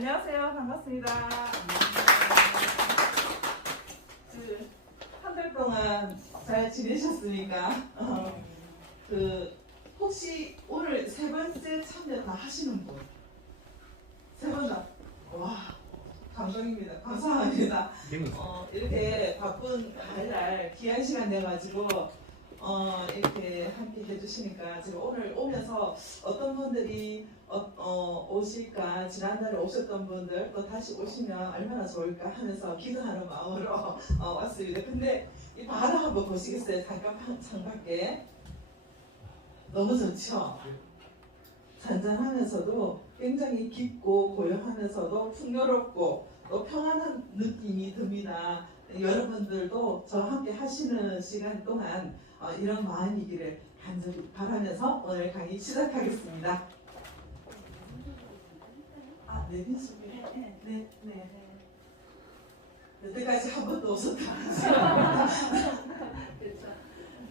안녕하세요. 반갑습니다. 한 달 동안 잘 지내셨습니까? 혹시 오늘 세 번째 참여 다 하시는 분? 세 번 다? 와, 감동입니다. 감사합니다. 이렇게 바쁜 가을날 귀한 시간 내가지고 이렇게 함께 해주시니까 제가 오늘 오면서 어떤 분들이 오실까, 지난달에 오셨던 분들 또 다시 오시면 얼마나 좋을까 하면서 기도하는 마음으로 왔습니다. 근데 이 바다 한번 보시겠어요? 잠깐 창밖에. 너무 좋죠? 잔잔하면서도 굉장히 깊고 고요하면서도 풍요롭고 또 평안한 느낌이 듭니다. 여러분들도 저와 함께 하시는 시간 동안 이런 마음이기를 간절히 바라면서 오늘 강의 시작하겠습니다. 내빈 소개. 네. 여태까지 한 번도 없었다.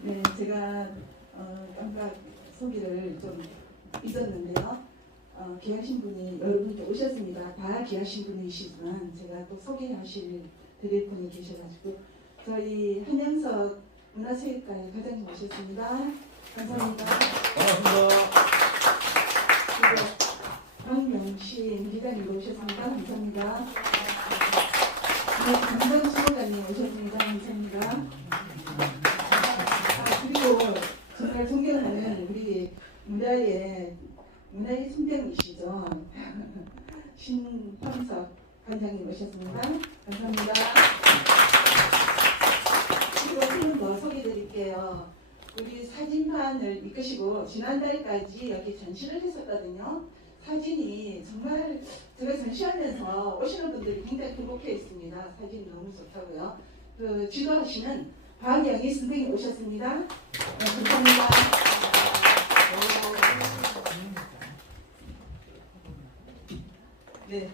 네, 제가 깜빡 소개를 좀 잊었는데요. 귀하신 분이 여러분께 오셨습니다. 다 귀하신 분이시지만 제가 또 드릴 분이 계셔가지고 저희 한양석 문화체육관의 과장님 오셨습니다. 감사합니다. 반갑습니다. 박명신 기자님 오셨습니다. 감사합니다. 강당 수호관님 오셨습니다. 감사합니다. 그리고 정말 존경하는 우리 문화의 선배이시죠. 신황석 관장님 오셨습니다. 감사합니다. 그리고 한 분 더 소개드릴게요. 우리 사진판을 이끄시고 지난달까지 여기 전시를 했었거든요. 사진이 정말 제가 전시하면서 오시는 분들이 굉장히 행복해 있습니다. 사진 너무 좋다고요. 지도하시는 박영희 선생님 오셨습니다. 네, 감사합니다. 네,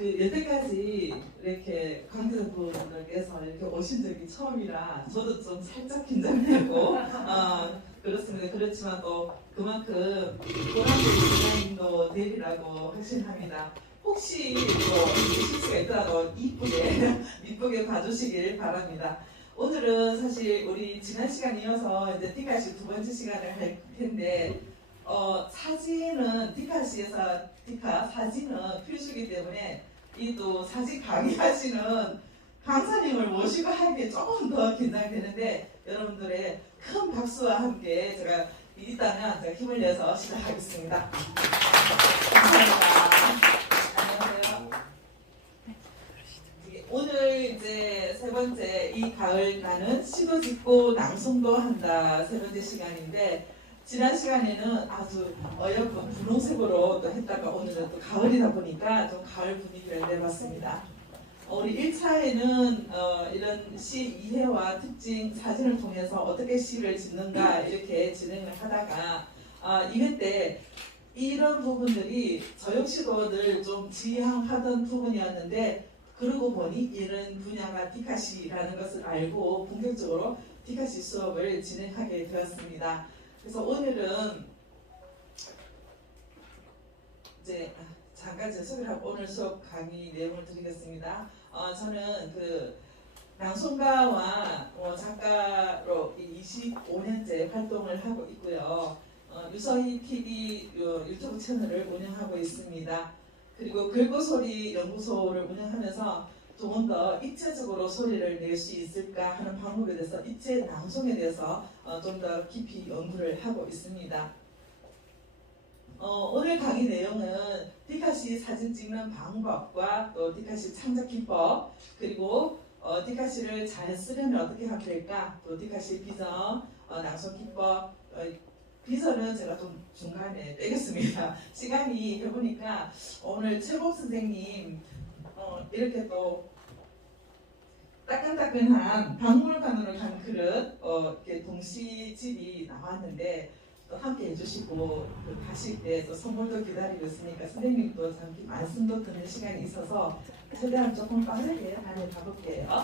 여태까지 이렇게 관계자분들께서 이렇게 오신 적이 처음이라 저도 좀 살짝 긴장되고 그렇습니다. 그렇지만 또 그만큼 보람된 시간도 되리라고 확신합니다. 혹시 실수가 있더라도 이쁘게 봐주시길 바랍니다. 오늘은 사실 우리 지난 시간 이어서 이제 디카시 두 번째 시간을 할 텐데 사진은 디카 사진은 필수이기 때문에 이 또 사진 강의하시는 강사님을 모시고 하기에 조금 더 긴장되는데 여러분들의 큰 박수와 함께 제가 힘을 내서 시작하겠습니다. 감사합니다. 안녕하세요. 오늘 이제 세 번째 이 가을 나는 시도 짓고 낭송도 한다 세 번째 시간인데 지난 시간에는 아주 어여쁜 분홍색으로 또 했다가 오늘은 또 가을이다 보니까 좀 가을 분위기를 내봤습니다. 우리 1차에는 이런 시 이해와 특징 사진을 통해서 어떻게 시를 짓는가 이렇게 진행을 하다가 2회 때 이런 부분들이 저 역시도 늘 좀 지향하던 부분이었는데 그러고 보니 이런 분야가 디카시라는 것을 알고 본격적으로 디카시 수업을 진행하게 되었습니다. 그래서 오늘은 이제 잠깐 제 소개를 하고 오늘 수업 강의 내용을 드리겠습니다. 저는 낭송가와 작가로 25년째 활동을 하고 있고요. 유서희 TV 유튜브 채널을 운영하고 있습니다. 그리고 글고소리 연구소를 운영하면서 조금 더 입체적으로 소리를 낼 수 있을까 하는 방법에 대해서 입체 낭송에 대해서 좀 더 깊이 연구를 하고 있습니다. 오늘 강의 내용은 디카시 사진 찍는 방법과 또 디카시 창작 기법 그리고 디카시를 잘 쓰려면 어떻게 하면 될까 또 디카시 비전, 낭송 기법 비전은 제가 좀 중간에 빼겠습니다. 시간이 해보니까 오늘 최복 선생님 이렇게 또 따끈따끈한 박물관으로 간 그릇 이렇게 동시집이 나왔는데 또 함께 해주시고 가실 때 또 선물도 기다리고 있으니까 선생님도 잠시 말씀도 듣는 시간이 있어서 최대한 조금 빠르게 안에 가볼게요.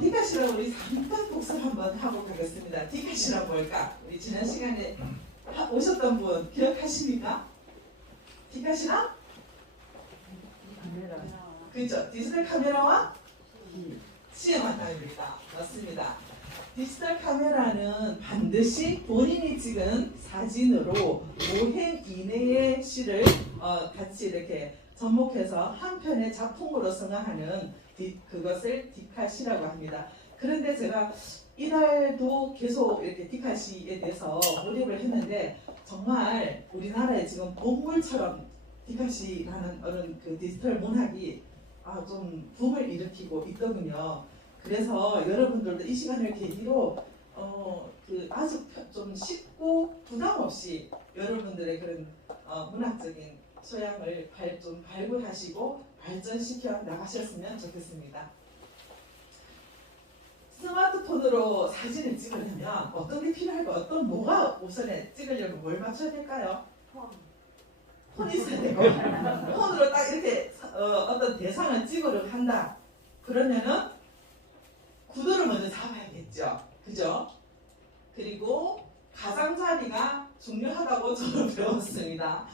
디카시로 우리 잠깐 복습 한번 하고 가겠습니다. 디카시란 뭘까? 우리 지난 시간에 오셨던 분 기억하십니까? 디카시랑 그렇죠. 디지털 카메라와 시의 만남입니다. 맞습니다. 디지털 카메라는 반드시 본인이 찍은 사진으로 5행 이내의 시를 같이 이렇게 접목해서 한 편의 작품으로 성화하는 그것을 디카시라고 합니다. 그런데 제가 이달도 계속 이렇게 디카시에 대해서 몰입을 했는데 정말 우리나라에 지금 본물처럼 디카시라는 그 디지털 문학이 좀 붐을 일으키고 있더군요. 그래서 여러분들도 이 시간을 계기로 아주 좀 쉽고 부담 없이 여러분들의 그런 문학적인 소양을 좀 발굴하시고 발전시켜 나가셨으면 좋겠습니다. 스마트폰으로 사진을 찍으려면 어떤 게 필요할까? 뭐가 우선에 찍으려면 뭘 맞춰야 될까요? 폰이 있어야 되고 폰으로 딱 이렇게 어떤 대상을 찍으려고 한다. 그러면은 구도를 먼저 잡아야겠죠. 그죠? 그리고 가장자리가 중요하다고 저는 배웠습니다.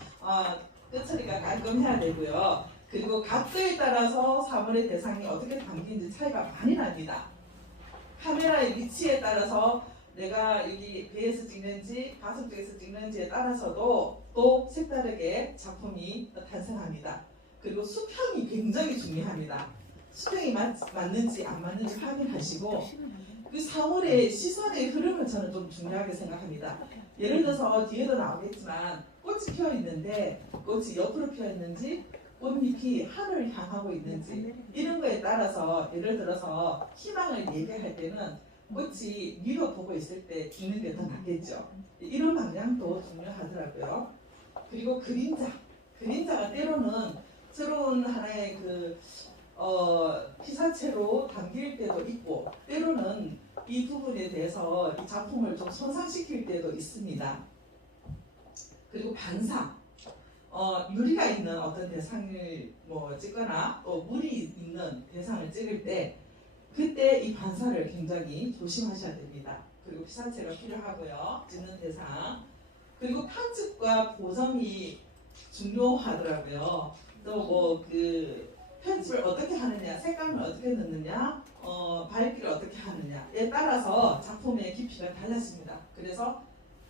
끝처리가 깔끔해야 되고요. 그리고 각도에 따라서 사물의 대상이 어떻게 담기는지 차이가 많이 납니다. 카메라의 위치에 따라서 내가 여기 배에서 찍는지 가슴 쪽에서 찍는지에 따라서도 또 색다르게 작품이 탄생합니다. 그리고 수평이 굉장히 중요합니다. 수평이 맞는지 안 맞는지 확인하시고 그 사물의 시선의 흐름을 저는 좀 중요하게 생각합니다. 예를 들어서 뒤에도 나오겠지만 꽃이 피어 있는데 꽃이 옆으로 피어 있는지 꽃잎이 하늘을 향하고 있는지 이런 거에 따라서 예를 들어서 희망을 얘기할 때는 꽃이 위로 보고 있을 때 주는 게 더 낫겠죠. 이런 방향도 중요하더라고요. 그리고 그림자가 때로는 새로운 하나의 피사체로 담길 때도 있고 때로는 이 부분에 대해서 이 작품을 좀 손상시킬 때도 있습니다. 그리고 반사, 유리가 있는 어떤 대상을 찍거나 또 물이 있는 대상을 찍을 때 그때 이 반사를 굉장히 조심하셔야 됩니다. 그리고 피사체가 필요하고요. 찍는 대상. 그리고 편집과 보정이 중요하더라고요. 또 편집을 어떻게 하느냐, 색감을 어떻게 넣느냐, 밝기를 어떻게 하느냐에 따라서 작품의 깊이가 달라집니다. 그래서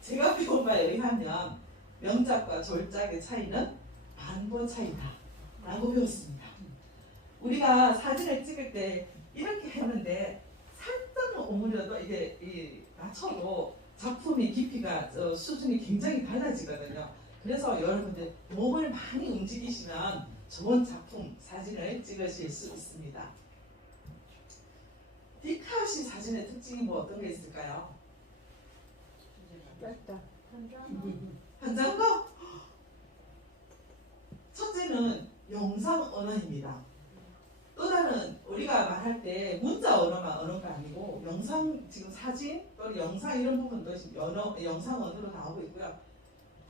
제가 배운 바에 의하면 명작과 졸작의 차이는 반보 차이다 라고 배웠습니다. 우리가 사진을 찍을 때 이렇게 했는데 살짝만 오므려도 이게 낮춰도 작품의 깊이가 수준이 굉장히 달라지거든요. 그래서 여러분들 몸을 많이 움직이시면 좋은 작품 사진을 찍으실 수 있습니다. 디카시 사진의 특징이 어떤 게 있을까요? 현장도 첫째는 영상 언어입니다. 또 다른 우리가 말할 때 문자 언어가 아니고 영상 지금 사진 또는 영상 이런 부분도 영상 언어로 나오고 있고요.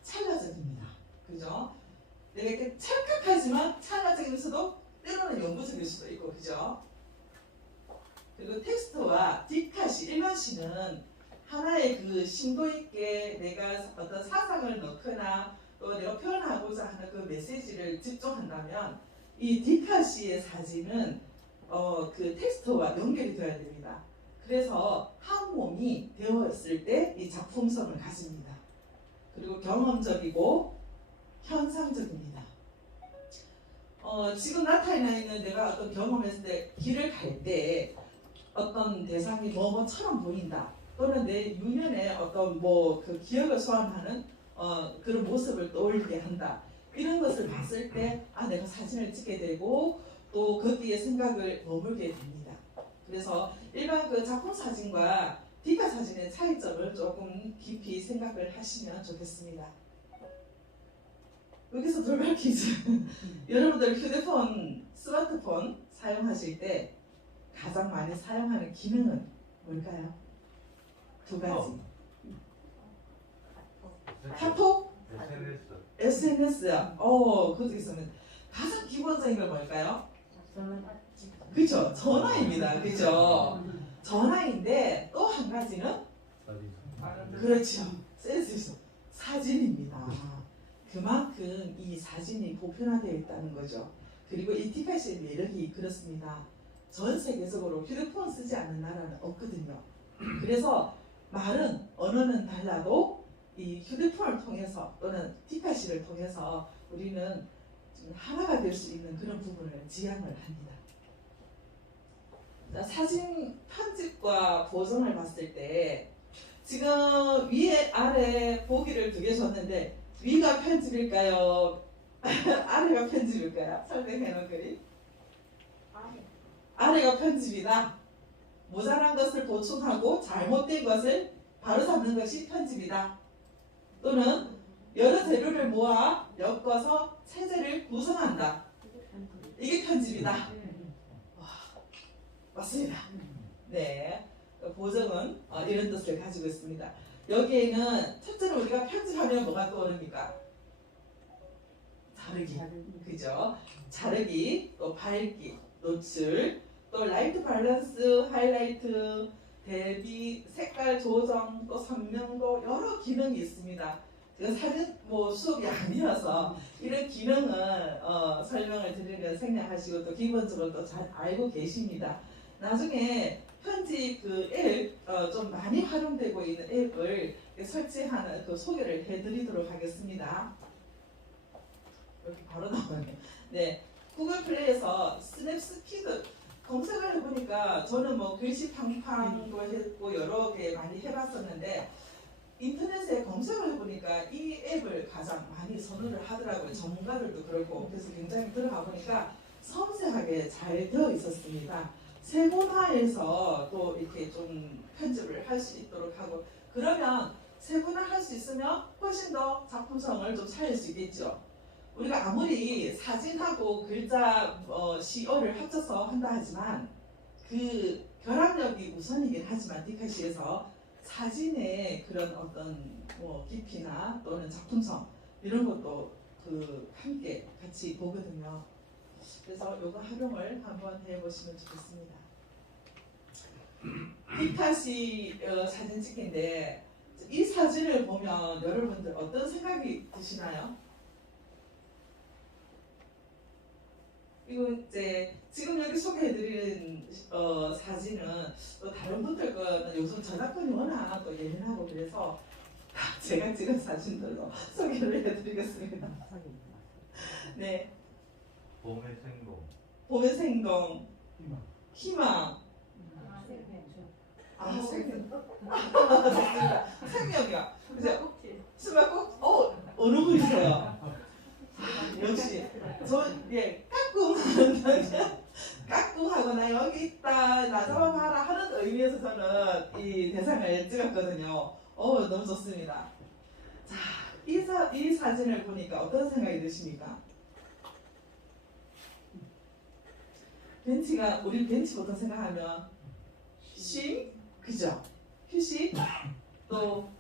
찰나적입니다. 그죠? 내가 이렇게 찰칵하지만 찰나적이면서도 때로는 영구적일 수도 있고 그죠? 그리고 텍스트와 디카시 일반 시는 하나의 심도 있게 내가 어떤 사상을 넣거나 또 내가 표현하고자 하는 그 메시지를 집중한다면 이 디카시의 사진은 텍스트와 연결이 되어야 됩니다. 그래서 한 몸이 되어 있을 때 이 작품성을 가집니다. 그리고 경험적이고 현상적입니다. 지금 나타나 있는 내가 어떤 경험했을 때 길을 갈 때 어떤 대상이 뭐처럼 보인다. 또는 내 유년의 어떤 그 기억을 소환하는 그런 모습을 떠올리게 한다. 이런 것을 봤을 때 내가 사진을 찍게 되고 또 거기에 생각을 머물게 됩니다. 그래서 일반 작품 사진과 디카 사진의 차이점을 조금 깊이 생각을 하시면 좋겠습니다. 여기서 돌발 퀴즈. 여러분들 휴대폰, 스마트폰 사용하실 때 가장 많이 사용하는 기능은 뭘까요? 두 가지. 카톡? SNS요. 그것도 있으면 가장 기본적인 건 뭘까요? 그렇죠. 전화입니다. 그렇죠. 전화인데 또 한 가지는 그렇죠. 센스 있어. 사진입니다. 그만큼 이 사진이 보편화되어 있다는 거죠. 그리고 이 티카시의 매력이 그렇습니다. 전 세계적으로 휴대폰 쓰지 않는 나라는 없거든요. 그래서 말은 언어는 달라도 이 휴대폰을 통해서 또는 티카시를 통해서 우리는 좀 하나가 될 수 있는 그런 부분을 지향을 합니다. 자, 사진 편집과 보정을 봤을 때 지금 위에 아래 보기를 두 개 줬는데 위가 편집일까요? 아래가 편집일까요? 설명해 놓은 그림. 아래가 편집이다. 모자란 것을 보충하고 잘못된 것을 바로잡는 것이 편집이다. 또는 여러 재료를 모아 엮어서 체제를 구성한다. 이게 편집이다. 와, 맞습니다. 네, 보정은 이런 뜻을 가지고 있습니다. 여기에는 첫째로 우리가 편집하면 뭐가 떠오릅니까? 자르기, 그죠? 자르기, 또 밝기, 노출, 또 라이트 밸런스, 하이라이트, 대비, 색깔 조정, 또 선명도 여러 기능이 있습니다. 제가 사진 수업이 아니어서 이런 기능을 설명을 드리면 생략하시고 또 기본적으로 또 잘 알고 계십니다. 나중에 편집 그 앱, 좀 많이 활용되고 있는 앱을 설치하는 그 소개를 해드리도록 하겠습니다. 이렇게 바로 나오네요. 네, 구글 플레이에서 스냅스피드 검색을 해보니까 저는 글씨 팡팡도 했고 여러 개 많이 해봤었는데 인터넷에 검색을 해보니까 이 앱을 가장 많이 선호를 하더라고요. 전문가들도 그렇고. 그래서 굉장히 들어가 보니까 섬세하게 잘 되어 있었습니다. 세분화해서 또 이렇게 좀 편집을 할 수 있도록 하고, 그러면 세분화할 수 있으면 훨씬 더 작품성을 좀 살릴 수 있겠죠. 우리가 아무리 사진하고 글자 시어를 합쳐서 한다 하지만 그 결합력이 우선이긴 하지만 티카시에서 사진의 그런 어떤 깊이나 또는 작품성 이런 것도 함께 같이 보거든요. 그래서 이거 활용을 한번 해보시면 좋겠습니다. 티카시 사진 찍기인데 이 사진을 보면 여러분들 어떤 생각이 드시나요? 이거 이제 지금 여기 소개해드린 사진은 또 다른 분들 거는 요즘 저작권이 워낙 또 예민하고 그래서 제가 찍은 사진들로 소개를 해드리겠습니다. 네. 봄의 생동. 봄의 생동. 희망. 생명. 생명이야. 수박꽃? 어느 분이세요? 역시 까꿍하거나 여기 있다 나 잡아봐라 하는 의미에서 저는 이 대상을 찍었거든요. 너무 좋습니다. 자, 이 사진을 보니까 어떤 생각이 드십니까? 벤치가 우리 벤치부터 생각하면 쉼, 그죠? 휴식, 또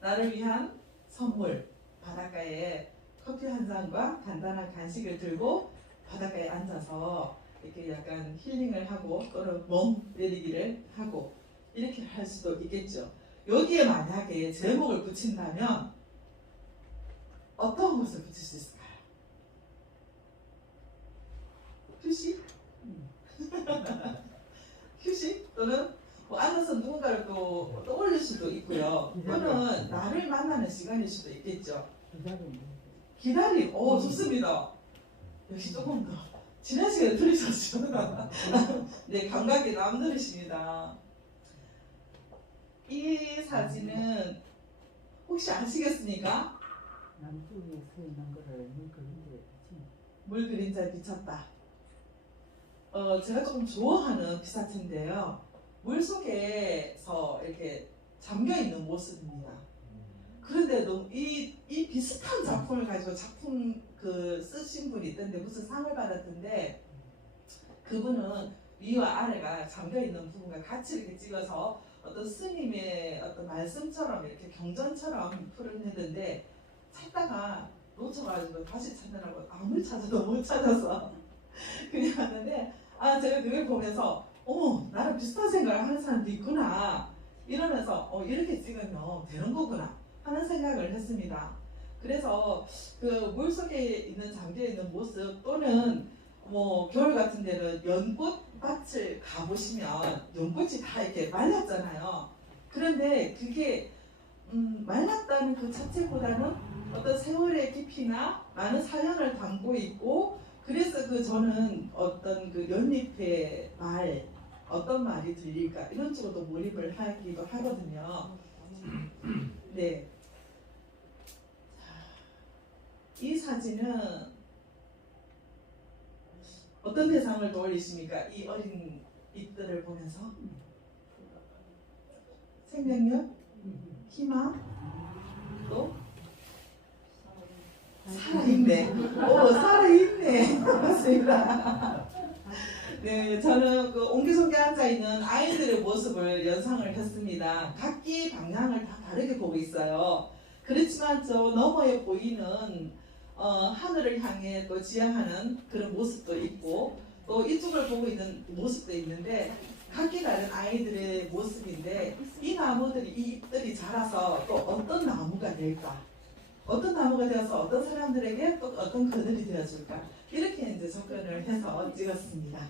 나를 위한 선물, 바닷가에 커피 한 잔과 간단한 간식을 들고 바닷가에 앉아서 이렇게 약간 힐링을 하고 또는 몸 내리기를 하고 이렇게 할 수도 있겠죠. 여기에 만약에 제목을 붙인다면 어떤 것을 붙일 수 있을까요? 휴식? 휴식? 또는 앉아서 누군가를 또 떠올릴 수도 있고요. 또는 나를 만나는 시간일 수도 있겠죠. 기다림. 좋습니다. 역시 조금 더 지난 시간에 들으셨죠? 네, 감각이 남다르십니다. 이 사진은 혹시 아시겠습니까? 남쪽에 서 있는 거를 물 그림자에 비친. 물 그림자에 비쳤다. 제가 조금 좋아하는 피사체인데요. 물 속에서 이렇게 잠겨 있는 모습입니다. 그런데도 이 비슷한 작품을 가지고 작품 쓰신 분이 있던데 무슨 상을 받았던데 그분은 위와 아래가 잠겨 있는 부분과 같이 이렇게 찍어서 어떤 스님의 어떤 말씀처럼 이렇게 경전처럼 풀어내는데 찾다가 놓쳐가지고 다시 찾느라고 아무리 찾아도 못 찾아서 그냥 하는데 제가 그걸 보면서 나랑 비슷한 생각을 하는 사람도 있구나 이러면서 이렇게 찍으면 되는 거구나 하는 생각을 했습니다. 그래서 그 물속에 있는 잠겨 있는 모습 또는 뭐 겨울 같은 데는 연꽃밭을 가보시면 연꽃이 다 이렇게 말랐잖아요. 그런데 그게 말랐다는 그 자체보다는 어떤 세월의 깊이나 많은 사연을 담고 있고 그래서 그 저는 어떤 그 연잎의 말 어떤 말이 들릴까 이런 쪽으로도 몰입을 하기도 하거든요. 네. 이 사진은 어떤 대상을 떠올리십니까? 이 어린 잎들을 보면서 생명력, 희망, 또 살아있네. 오, 살아있네. 맞습니다. 네, 저는 그 옹기종기 앉아 있는 아이들의 모습을 연상을 했습니다. 각기 방향을 다 다르게 보고 있어요. 그렇지만 저 너머에 보이는 하늘을 향해 또 지향하는 그런 모습도 있고 또 이쪽을 보고 있는 모습도 있는데 각기 다른 아이들의 모습인데 이 나무들이 이 잎들이 자라서 또 어떤 나무가 될까? 어떤 나무가 되어서 어떤 사람들에게 또 어떤 그늘이 되어줄까? 이렇게 이제 접근을 해서 찍었습니다.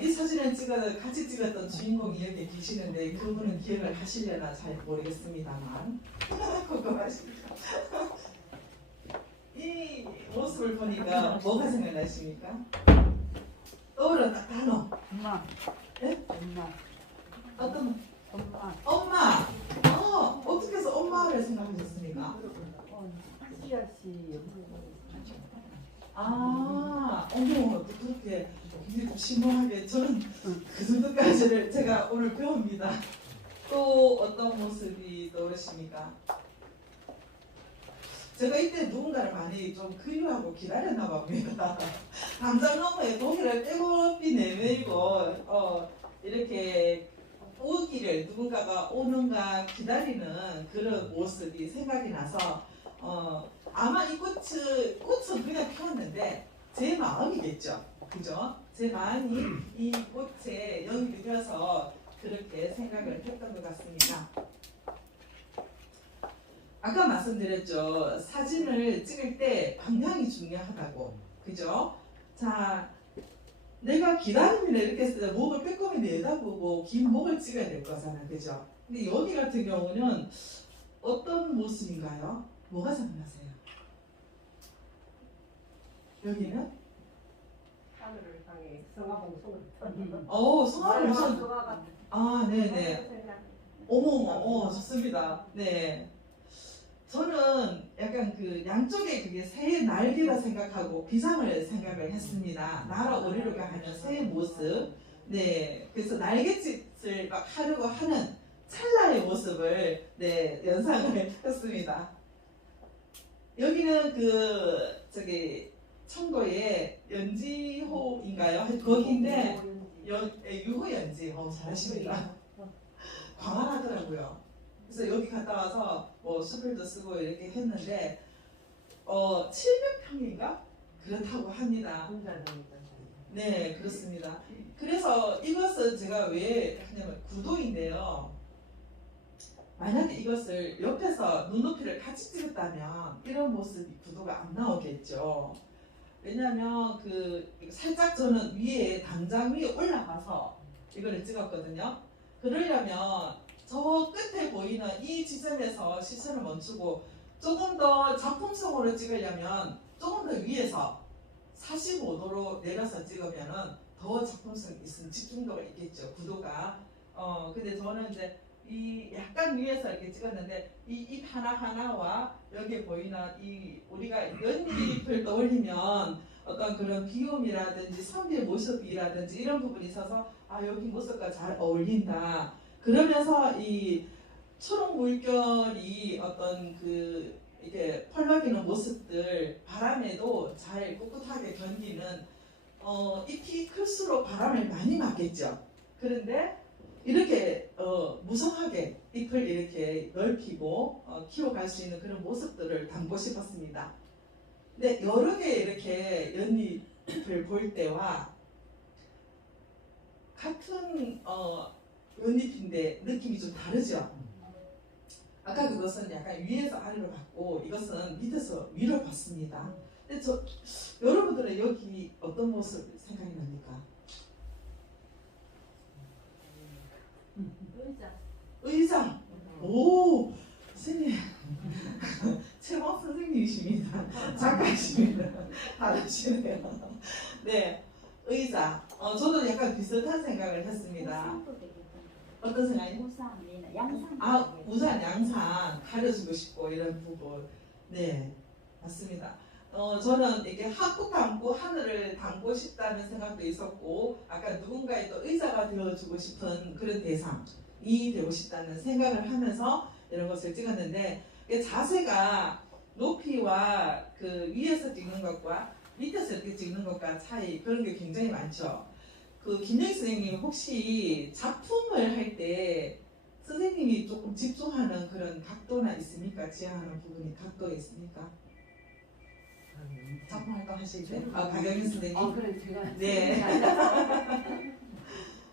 이 사진을 같이 찍었던 주인공이 여기 계시는데 그분은 기억을 하시려나 잘 모르겠습니다만 궁금하십니까? 이 모습을 보니까 뭐가 생각나십니까? 떠오르는 단어. 엄마. 네? 엄마. 어떤 엄마. 엄마. 어떻게 해서 엄마를 생각하셨습니까? 씨앗이 어머, 또 그렇게 굉장히 심오하게 저는 그 정도까지를 제가 오늘 배웁니다. 또 어떤 모습이 떠오르십니까? 제가 이때 누군가를 많이 좀 그리워하고 기다렸나 봅니다. 담장 너머에 고개를 빼곡히 내밀고 이렇게 오기를 누군가가 오는가 기다리는 그런 모습이 생각이 나서 아마 이 꽃은 그냥 피었는데 제 마음이겠죠. 그죠? 제 마음이 이 꽃에 영입이 되어서 그렇게 생각을 했던 것 같습니다. 아까 말씀드렸죠. 사진을 찍을 때 방향이 중요하다고. 그죠? 자, 내가 기다리면 이렇게 했을 때 목을 빼꼼히 내다보고 긴 목을 찍어야 될 거잖아. 그죠? 근데 여기 같은 경우는 어떤 모습인가요? 뭐가 생각나세요? 여기는? 하늘을 향해 성화봉송을 터는 성화봉송. 네네. 어머머, 좋습니다. 네. 저는 약간 그 양쪽에 그게 새의 날개라 생각하고 비상을 생각을 했습니다. 날아오르려고 하는 새의 모습. 네. 그래서 날갯짓을 막 하려고 하는 찰나의 모습을 연상을 했습니다. 여기는 청도의 연지호인가요? 거기인데 유호연지. 잘하십니다. 광활하더라고요. 그래서 여기 갔다 와서 뭐 수필도 쓰고 이렇게 했는데 700평인가? 그렇다고 합니다. 네, 그렇습니다. 그래서 이것은 제가 왜 하냐면 구도인데요. 만약에 이것을 옆에서 눈높이를 같이 찍었다면 이런 모습이 구도가 안 나오겠죠. 왜냐하면 살짝 저는 위에 담장 위에 올라가서 이거를 찍었거든요. 그러려면 저 끝에 보이는 이 지점에서 시선을 멈추고 조금 더 작품성으로 찍으려면 조금 더 위에서 45도로 내려서 찍으면은 더 작품성 있는 집중도가 있겠죠. 구도가. 근데 저는 이제 이 약간 위에서 이렇게 찍었는데 이 잎 하나하나와 여기에 보이는 이 우리가 연잎을 떠올리면 어떤 그런 비움이라든지 선비의 모습이라든지 이런 부분이 있어서 여기 모습과 잘 어울린다. 그러면서 이 초록 물결이 어떤 이게 펄럭이는 모습들 바람에도 잘 꿋꿋하게 견디는 잎이 클수록 바람을 많이 맞겠죠. 그런데 이렇게 무성하게 잎을 이렇게 넓히고 키워갈 수 있는 그런 모습들을 담고 싶었습니다. 근데 여러 개 이렇게 연잎을 볼 때와 같은 연잎인데 느낌이 좀 다르죠. 아까 그것은 약간 위에서 아래로 봤고 이것은 밑에서 위로 봤습니다. 근데 여러분들은 여기 어떤 모습 생각이 납니까? 의자. 의자. 오, 선생님. 최범 선생님이십니다. 작가이십니다. 잘하시네요. 네, 의자. 저도 약간 비슷한 생각을 했습니다. 어떤 생각이요? 우산이나 양산. 아, 우산, 양산 가려주고 싶고 이런 부분. 네, 맞습니다. 저는 이게 한국 담고 하늘을 담고 싶다는 생각도 있었고, 아까 누군가의 또 의자가 되어주고 싶은 그런 대상이 되고 싶다는 생각을 하면서 이런 것을 찍었는데, 이게 자세가 높이와 그 위에서 찍는 것과 밑에서 이렇게 찍는 것과 차이, 그런 게 굉장히 많죠. 그 김영희 선생님 혹시 작품을 할 때 선생님이 조금 집중하는 그런 각도나 있습니까? 지향하는 부분이 각도가 있습니까? 작품 활동 하실 때? 박영인 선생님? 그래 제가 네.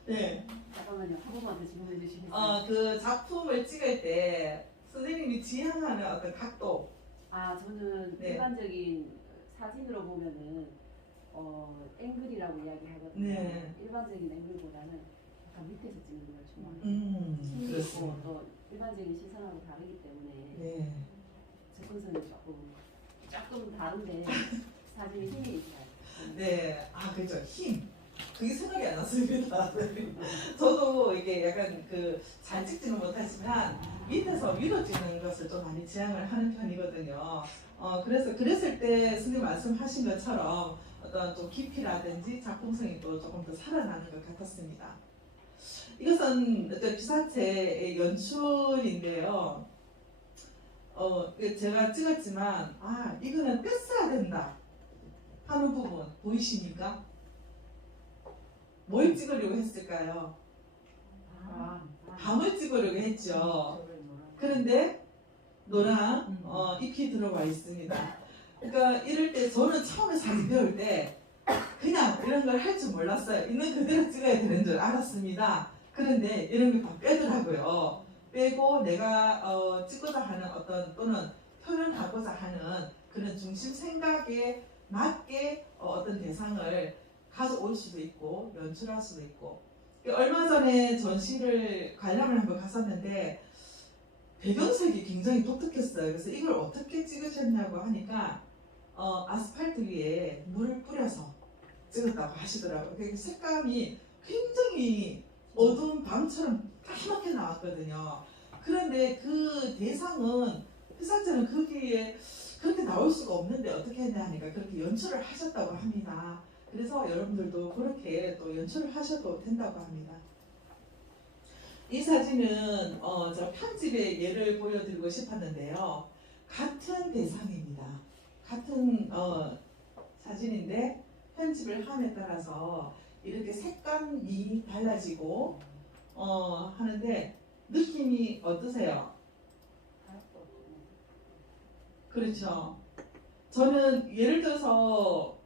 네. 잠깐만요. 한 번만 더 질문해 주시겠어요? 그 작품을 찍을 때 선생님이 지향하는 어떤 각도. 저는 네. 일반적인 사진으로 보면은 앵글이라고 이야기하거든요. 네. 일반적인 앵글보다는 약간 밑에서 찍는 걸 좋아해요. 힘이 있고 그렇습니다. 또 일반적인 시선하고 다르기 때문에 네. 접근성이 조금 다른데 사진이 힘이 있어요. 네. 그렇죠. 힘. 그게 생각이 안 났습니다. 저도 이게 약간 잘 찍지는 못하지만 밑에서 위로 찍는 것을 좀 많이 지향을 하는 편이거든요. 그래서 그랬을 때 선생님 말씀하신 것처럼 어떤 좀 깊이라든지 작품성이 또 조금 더 살아나는 것 같았습니다. 이것은 어떤 피사체의 연출인데요. 제가 찍었지만 이거는 뺐어야 된다 하는 부분 보이십니까? 뭘 찍으려고 했을까요? 밤을 찍으려고 했죠. 그런데 노란 잎이 들어와 있습니다. 그러니까 이럴 때 저는 처음에 사진 배울 때 그냥 이런 걸 할 줄 몰랐어요. 있는 그대로 찍어야 되는 줄 알았습니다. 그런데 이런 게 다 빼더라고요. 빼고 내가 찍고자 하는 또는 표현하고자 하는 그런 중심 생각에 맞게 어떤 대상을 가져올 수도 있고 연출할 수도 있고. 얼마 전에 전시를 관람을 한번 갔었는데 배경색이 굉장히 독특했어요. 그래서 이걸 어떻게 찍으셨냐고 하니까 아스팔트 위에 물을 뿌려서 찍었다고 하시더라고요. 그 색감이 굉장히 어두운 밤처럼 까맣게 나왔거든요. 그런데 그 대상은 피사체는 거기에 그렇게 나올 수가 없는데 어떻게 했냐 하니까 그렇게 연출을 하셨다고 합니다. 그래서 여러분들도 그렇게 또 연출을 하셔도 된다고 합니다. 이 사진은 저 편집의 예를 보여드리고 싶었는데요. 같은 대상입니다. 같은 사진인데 편집을 함에 따라서 이렇게 색감이 달라지고 하는데 느낌이 어떠세요? 그렇죠. 저는 예를 들어서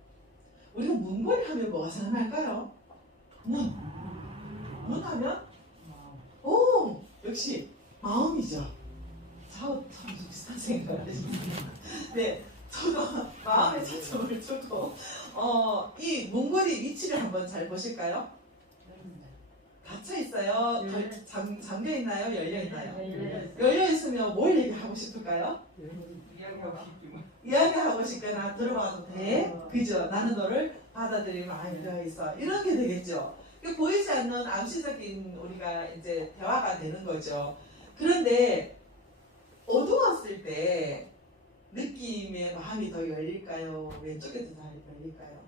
우리가 문고리 하면 뭐가 생각날까요? 문 하면 역시 마음이죠. 참 비슷한 생각을 했습니다. 네, 저도 마음에 초점을 두고 이 문고리 위치를 한번 잘 보실까요? 닫혀 있어요? 잠겨 있나요? 열려 있나요? 열려 있으면 뭘 얘기하고 싶을까요? 이야기하고 싶거나 들어가도 돼? 그죠? 나는 너를 받아들이면 알려 있어. 이런 게 되겠죠. 보이지 않는 암시적인 우리가 이제 대화가 되는 거죠. 그런데 어두웠을 때 느낌의 마음이 더 열릴까요? 왼쪽에 더 열릴까요?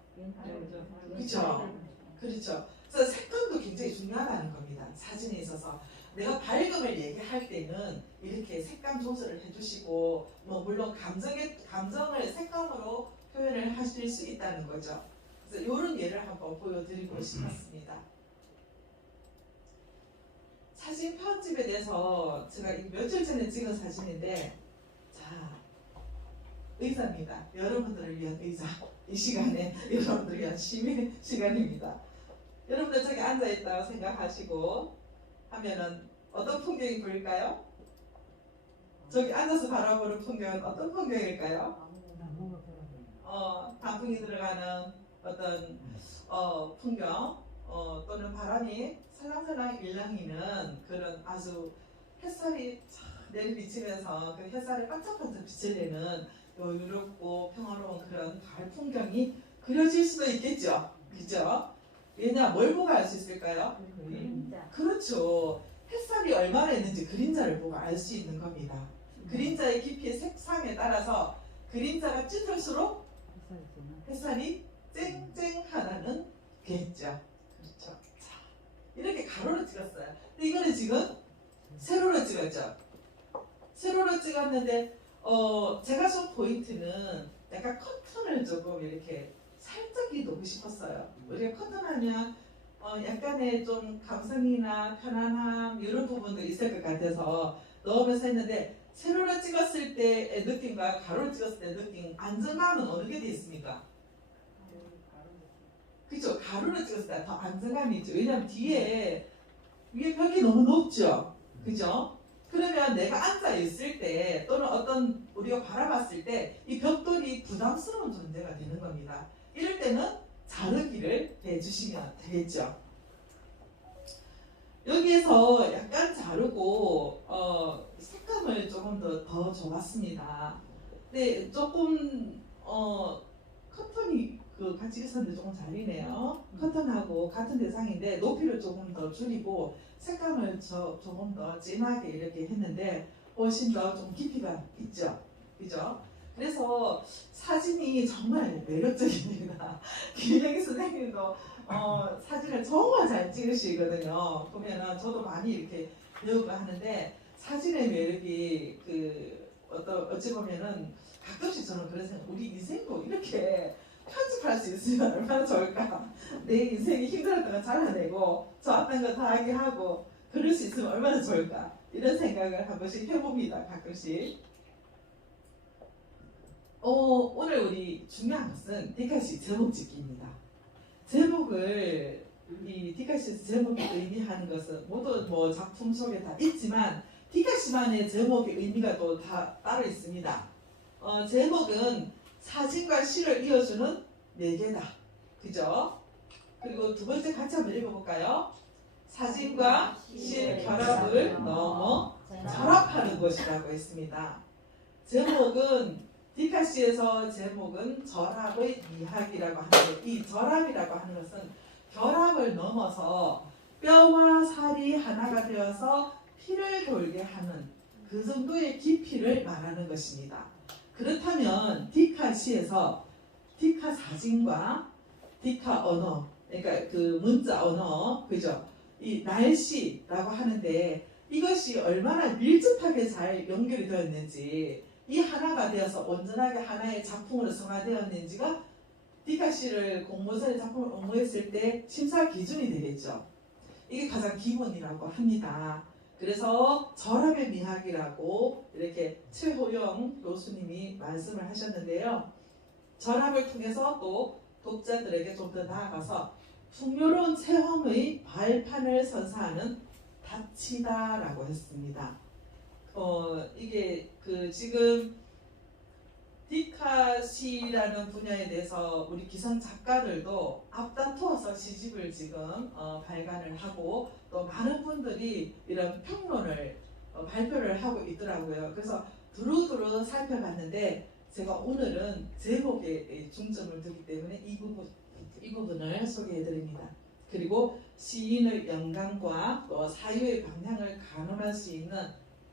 그렇죠. 그렇죠. 그래서 색감도 굉장히 중요하다는 겁니다. 사진에 있어서 내가 밝음을 얘기할 때는 이렇게 색감 조절을 해주시고 물론 감정을 색감으로 표현을 하실 수 있다는 거죠. 그래서 이런 예를 한번 보여드리고 싶었습니다. 사진 편집에 대해서 제가 며칠 전에 찍은 사진인데 의자입니다. 여러분들을 위한 의자. 이 시간에 여러분들을 위한 심의 시간입니다. 여러분들 저기 앉아있다고 생각하시고 하면은 어떤 풍경이 보일까요? 저기 앉아서 바라보는 풍경은 어떤 풍경일까요? 나무가 돌아가요. 단풍이 들어가는 어떤 풍경 또는 바람이 살랑살랑 일렁이는 그런 아주 햇살이 쫙 내리비치면서 그 햇살에 반짝반짝 빛을 내는 여유롭고 평화로운 그런 가을 풍경이 그려질 수도 있겠죠. 그죠? 왜냐 뭘 보고 알 수 있을까요? 그림자. 그렇죠. 햇살이 얼마나 있는지 그림자를 보고 알 수 있는 겁니다. 그림자의 깊이의 색상에 따라서 그림자가 짙을수록 햇살이 쨍쨍하다는 겠죠. 그렇죠. 자, 이렇게 가로로 찍었어요. 근데 이거는 지금 세로로 찍었죠. 세로로 찍었는데 제가 좀 포인트는 약간 커튼을 조금 이렇게 살짝 놓고 싶었어요. 우리가 커튼하면 약간의 좀 감성이나 편안함 이런 부분도 있을 것 같아서 넣으면서 했는데 세로로 찍었을 때의 느낌과 가로로 찍었을 때의 느낌 안정감은 어느 게 돼 있습니까? 그렇죠. 가로로 찍었을 때 더 안정감이 있죠. 왜냐하면 뒤에 위에 벽이 너무 높죠. 그죠? 그러면 내가 앉아 있을 때 또는 어떤 우리가 바라봤을 때 이 벽돌이 부담스러운 존재가 되는 겁니다. 이럴 때는 자르기를 해주시면 되겠죠. 여기에서 약간 자르고 색감을 조금 더 줘봤습니다. 근데 조금 커튼이 같이 있었는데 조금 잘리네요. 커튼하고 같은 대상인데 높이를 조금 더 줄이고 색감을 조금 더 진하게 이렇게 했는데 훨씬 더 좀 깊이가 있죠. 그죠? 그래서 사진이 정말 매력적입니다. 김영희 선생님도 사진을 정말 잘 찍으시거든요. 보면은 저도 많이 이렇게 배우고 하는데 사진의 매력이 어찌 보면은 가끔씩 저는 그런 생각, 우리 인생도 이렇게 편집할 수 있으면 얼마나 좋을까. 내 인생이 힘들었던 거 잘라내고 좋았던 거 다 하게 하고 그럴 수 있으면 얼마나 좋을까. 이런 생각을 한 번씩 해봅니다. 가끔씩. 오늘 우리 중요한 것은 디카시 제목 짓기입니다. 제목을 이 디카시에서 제목이 의미하는 것은 모두 뭐 작품 속에 다 있지만 디카시만의 제목의 의미가 또 다 따로 있습니다. 제목은 사진과 시를 이어주는 매개다. 그죠? 그리고 두 번째 같이 한번 읽어볼까요? 사진과 시의 결합을 넘어 절합하는 것이라고 했습니다. 제목은 디카시에서 제목은 절합의 미학이라고 하는데 이 절합이라고 하는 것은 결합을 넘어서 뼈와 살이 하나가 되어서 피를 돌게 하는 그 정도의 깊이를 말하는 것입니다. 그렇다면 디카시에서 디카 사진과 디카 언어, 그러니까 그 문자 언어, 그죠? 이 날씨라고 하는데 이것이 얼마나 밀접하게 잘 연결이 되었는지 이 하나가 되어서 온전하게 하나의 작품으로 성화되었는지가 디카시를 공모전의 작품을 응모했을 때 심사 기준이 되겠죠. 이게 가장 기본이라고 합니다. 그래서 절합의 미학이라고 이렇게 최호영 교수님이 말씀을 하셨는데요. 절합을 통해서 또 독자들에게 좀 더 나아가서 풍요로운 체험의 발판을 선사하는 다치다라고 했습니다. 이게 지금 디카시라는 분야에 대해서 우리 기성 작가들도 앞다투어서 시집을 지금 발간을 하고 또 많은 분들이 이런 평론을 발표를 하고 있더라고요. 그래서 두루두루 살펴봤는데 제가 오늘은 제목에 중점을 두기 때문에 이 부분을 소개해드립니다. 그리고 시인의 영감과 또 사유의 방향을 가늠할 수 있는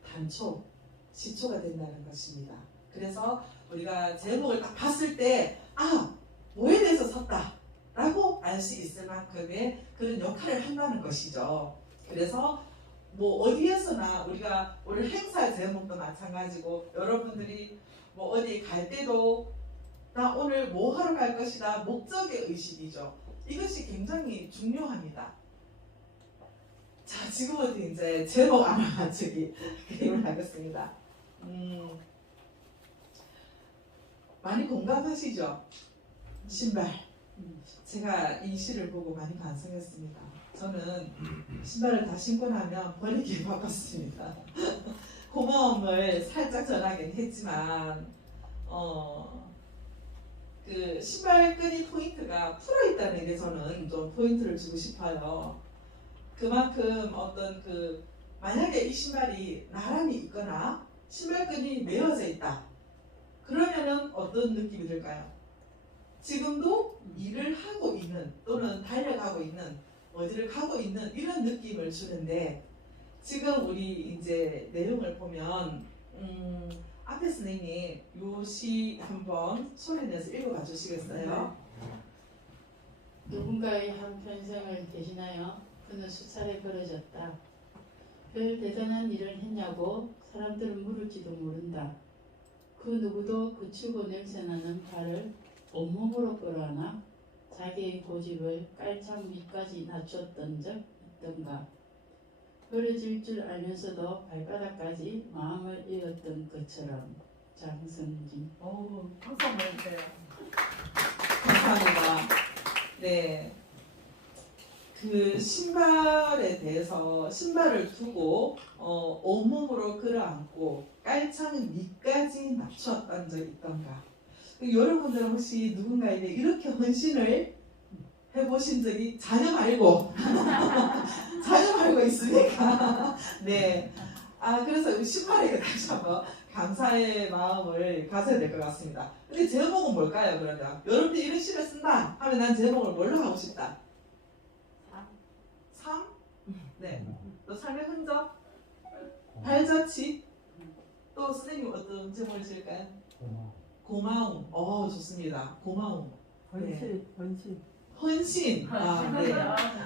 단초, 시초가 된다는 것입니다. 그래서 우리가 제목을 딱 봤을 때 뭐에 대해서 썼다 라고 알 수 있을 만큼의 그런 역할을 한다는 것이죠. 그래서 뭐 어디에서나 우리가 오늘 행사 제목도 마찬가지고 여러분들이 뭐 어디 갈 때도 나 오늘 뭐 하러 갈 것이다 목적의 의식이죠. 이것이 굉장히 중요합니다. 자, 지금부터 이제 제목 알아맞추기 게임을 하겠습니다. 많이 공감하시죠? 신발. 제가 이 시를 보고 많이 반성했습니다. 저는 신발을 다 신고 나면 버리기 바빴습니다. 고마움을 살짝 전하긴 했지만 그 신발끈이 포인트가 풀어있다는 게 저는 좀 포인트를 주고 싶어요. 그만큼 어떤 그 만약에 이 신발이 나란히 있거나 신발끈이 메어져 있다. 그러면은 어떤 느낌이 들까요? 지금도 일을 하고 있는 또는 달려가고 있는 어디를 가고 있는 이런 느낌을 주는데 지금 우리 이제 내용을 보면 앞에 선생님이 요 시 한번 소리내서 읽어봐 주시겠어요? 누군가의 한 편생을 대신하여 그는 수차례 벌어졌다. 별 대단한 일을 했냐고 사람들은 물을지도 모른다. 그 누구도 거칠고 냄새나는 발을 온몸으로 끌어안아 자기의 고집을 깔창 밑까지 낮췄던 적 있던가. 버려질 줄 알면서도 발바닥까지 마음을 잃었던 것처럼. 장성진. 오, 박수 한번 해주세요. 감사합니다. 네. 그 신발에 대해서 신발을 두고 온몸으로 끌어안고 깔창 밑까지 맞추었던 적이 있던가. 여러분들은 혹시 누군가에게 이렇게 헌신을 해보신 적이 자녀 말고 자녀 말고 있습니까? 네. 그래서 신발에게 다시 한번 감사의 마음을 가져야 될 것 같습니다. 근데 제목은 뭘까요, 그러면? 여러분들 이런 시를 쓴다 하면 난 제목을 뭘로 하고 싶다? 삶? 네. 또 삶의 흔적? 발자취? 또 선생님 어떤 제목을 지을까요? 고마움. 좋습니다. 고마움. 헌신, 헌신. 헌신. 네.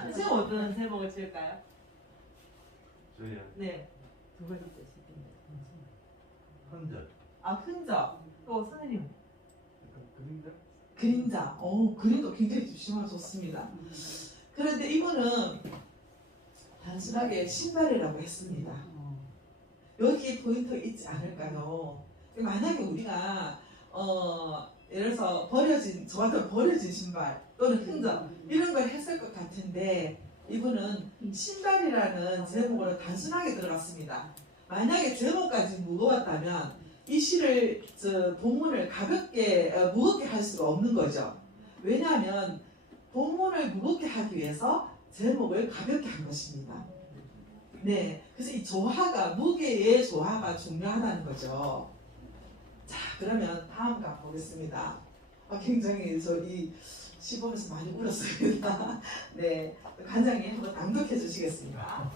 선생님 어떤 제목을 지을까요? 저희야 네. 두 번째 시인데 헌신. 흔적. 흔적. 또 선생님. 그림자? 그림자. 그림도 굉장히 좋습니다. 그런데 이분은 단순하게 신발이라고 했습니다. 여기에 포인트가 있지 않을까요? 만약에 우리가 예를 들어서 저한테 버려진 신발 또는 흔적 이런 걸 했을 것 같은데 이분은 신발이라는 제목으로 단순하게 들어갔습니다. 만약에 제목까지 무거웠다면 이 시를 본문을 무겁게 할 수가 없는 거죠. 왜냐하면 본문을 무겁게 하기 위해서 제목을 가볍게 한 것입니다. 네, 그래서 이 조화가 무게의 조화가 중요하다는 거죠. 자, 그러면 다음 가 보겠습니다. 굉장히 저 이 시 보면서 많이 울었습니다. 네, 관장님 한번 낭독해 주시겠습니다.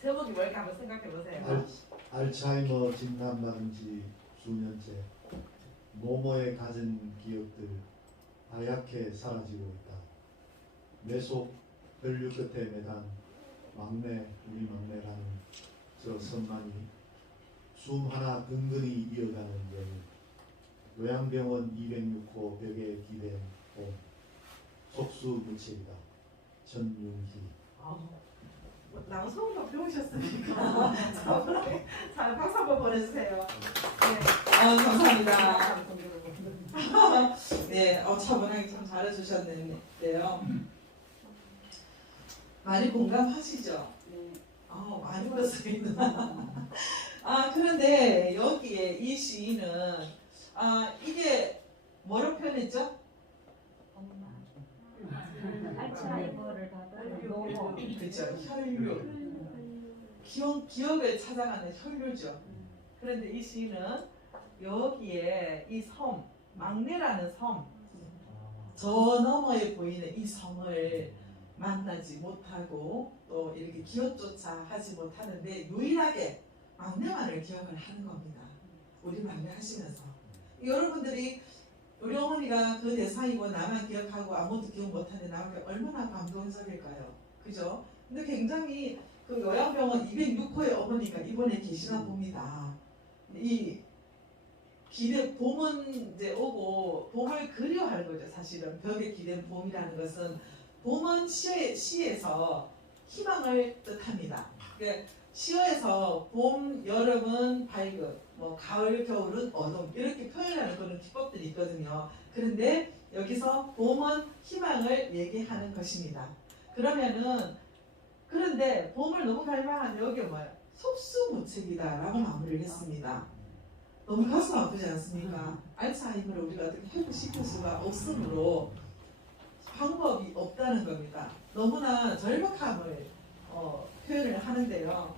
제목이 뭘까 한번 생각해 보세요. 알츠하이머 진단받은 지 수년째 모모의 가진 기억들 하얗게 사라지고 있다. 내 속 혈류 끝에 매단 우리 막내라는 저 선만이 숨 하나 근근히 이어가는 여인. 요양병원 206호 벽에 기댄 봄. 속수무책이다. 전윤희. 낭송도 배우셨으니까 잘 박수 한번 보내주세요. 네. 감사합니다. 네, 차분하게 참 잘해주셨는데요. 많이 공감하시죠? 네. 많이 울었습니다. 그런데 여기에 이 시인은 이게 뭐로 표현했죠? 알츠하이머를 받은 노모. 그렇죠. 혈류. 기억을 찾아가는 혈류죠. 그런데 이 시인은 여기에 이 섬, 막내라는 섬, 저 너머에 보이는 이 섬을 만나지 못하고 또 이렇게 기억조차 하지 못하는데 유일하게 막내만을 기억을 하는 겁니다. 우리 막내 하시면서 여러분들이 우리 어머니가 그 대상이고 나만 기억하고 아무것도 기억 못하는데 나한테 얼마나 감동적일까요? 그죠? 근데 굉장히 그 요양병원 206호의 어머니가 이번에 계시나 봅니다. 이 봄은 이제 오고 봄을 그리워하는 거죠. 사실은 벽에 기댄 봄이라는 것은 봄은 시에서 희망을 뜻합니다. 그러니까 시어에서 봄, 여름은 밝음, 가을, 겨울은 어둠 이렇게 표현하는 그런 기법들이 있거든요. 그런데 여기서 봄은 희망을 얘기하는 것입니다. 그런데 봄을 너무 갈망하는 여기 뭐예요? 속수무책이다라고 마무리를 했습니다. 너무 가슴 아프지 않습니까? 알츠하이머를 우리가 어떻게 회복시킬 수가 없으므로 방법이 없다는 겁니다. 너무나 절박함을 표현을 하는데요.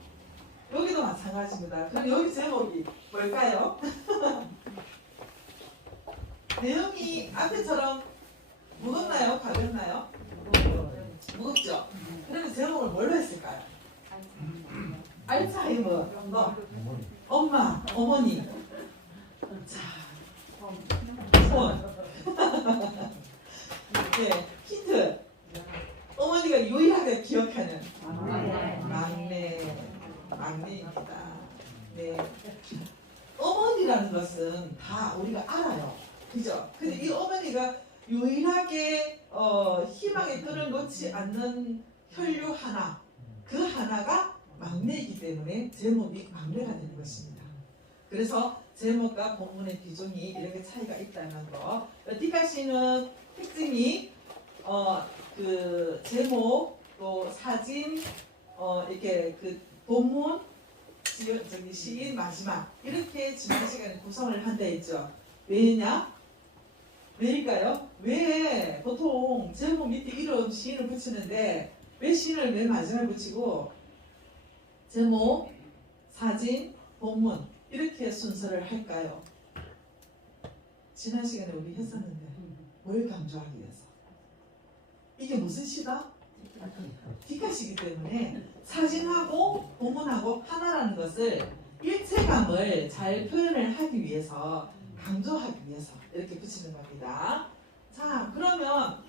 여기도 마찬가지입니다. 그럼 여기 제목이 뭘까요? 내용이 앞에처럼 무겁나요? 가볍나요? 무겁죠? 그러면 제목을 뭘로 했을까요? 알츠하이머, 엄마, 어머니. 자, 손. 네, 힌트. 어머니가 유일하게 기억하는 막내입니다. 네. 어머니라는 것은 다 우리가 알아요. 그죠? 근데 이 어머니가 유일하게 희망의 끈을 놓지 않는 혈류 하나, 그 하나가 막내이기 때문에 제목이 막내가 되는 것입니다. 그래서 제목과 본문의 비중이 이렇게 차이가 있다는 거. 디카시는 특징이 그 제목 또 사진 이렇게 그 본문 저기 시인 마지막 이렇게 지난 시간에 구성을 한다 했죠. 왜냐? 왜일까요? 왜 보통 제목 밑에 이런 시인을 붙이는데 왜 시인을 맨 마지막에 붙이고 제목, 사진, 본문 이렇게 순서를 할까요? 지난 시간에 우리 했었는데 뭘 강조하기 위해서? 이게 무슨 시다? 디카시이기 때문에 사진하고 본문하고 하나라는 것을 일체감을 잘 표현을 하기 위해서 강조하기 위해서 이렇게 붙이는 겁니다. 자, 그러면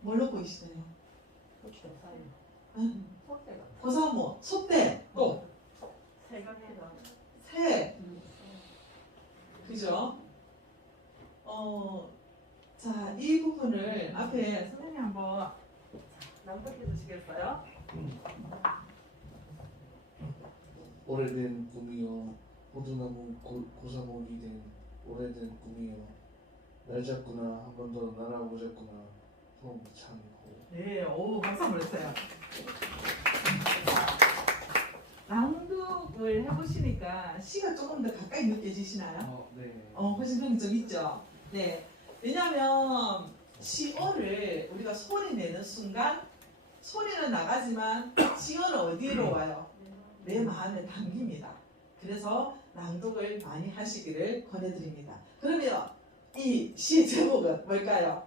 뭘로 보이시나요? 고사모, 소떼, 또 새, 그죠? 자, 이 부분을 앞에 선생님 한번 낭독해 주시겠어요? 오래된 꿈이여 호두나무 고사목이 된 오래된 꿈이여 날 잡구나 한 번 더 날아보자꾸나 소음 참고. 네, 오 박수 한번 주세요. 낭독을 해보시니까 시가 조금 더 가까이 느껴지시나요? 네. 훨씬 그런 게 좀 있죠. 네. 왜냐하면 시어를 우리가 소리 내는 순간 소리는 나가지만 시어는 어디로 와요? 내 마음에 담깁니다. 그래서 낭독을 많이 하시기를 권해드립니다. 그러면 이 시의 제목은 뭘까요?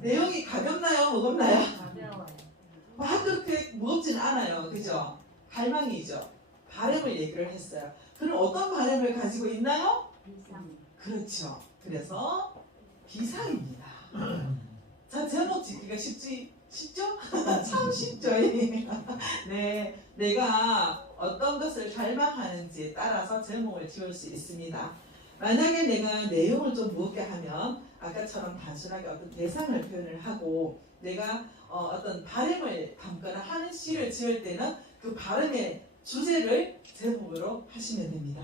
내용이 가볍나요? 무겁나요? 막 그렇게 무겁진 않아요. 그죠? 갈망이죠. 바람을 얘기를 했어요. 그럼 어떤 바람을 가지고 있나요? 그렇죠. 그래서 비상입니다. 자, 제목 짓기가 쉽죠? 참 쉽죠. 네, 내가 어떤 것을 갈망하는지에 따라서 제목을 지을 수 있습니다. 만약에 내가 내용을 좀 무겁게 하면 아까처럼 단순하게 어떤 대상을 표현을 하고 내가 어떤 바람을 담거나 하는 시를 지을 때는 그 바람의 주제를 제목으로 하시면 됩니다.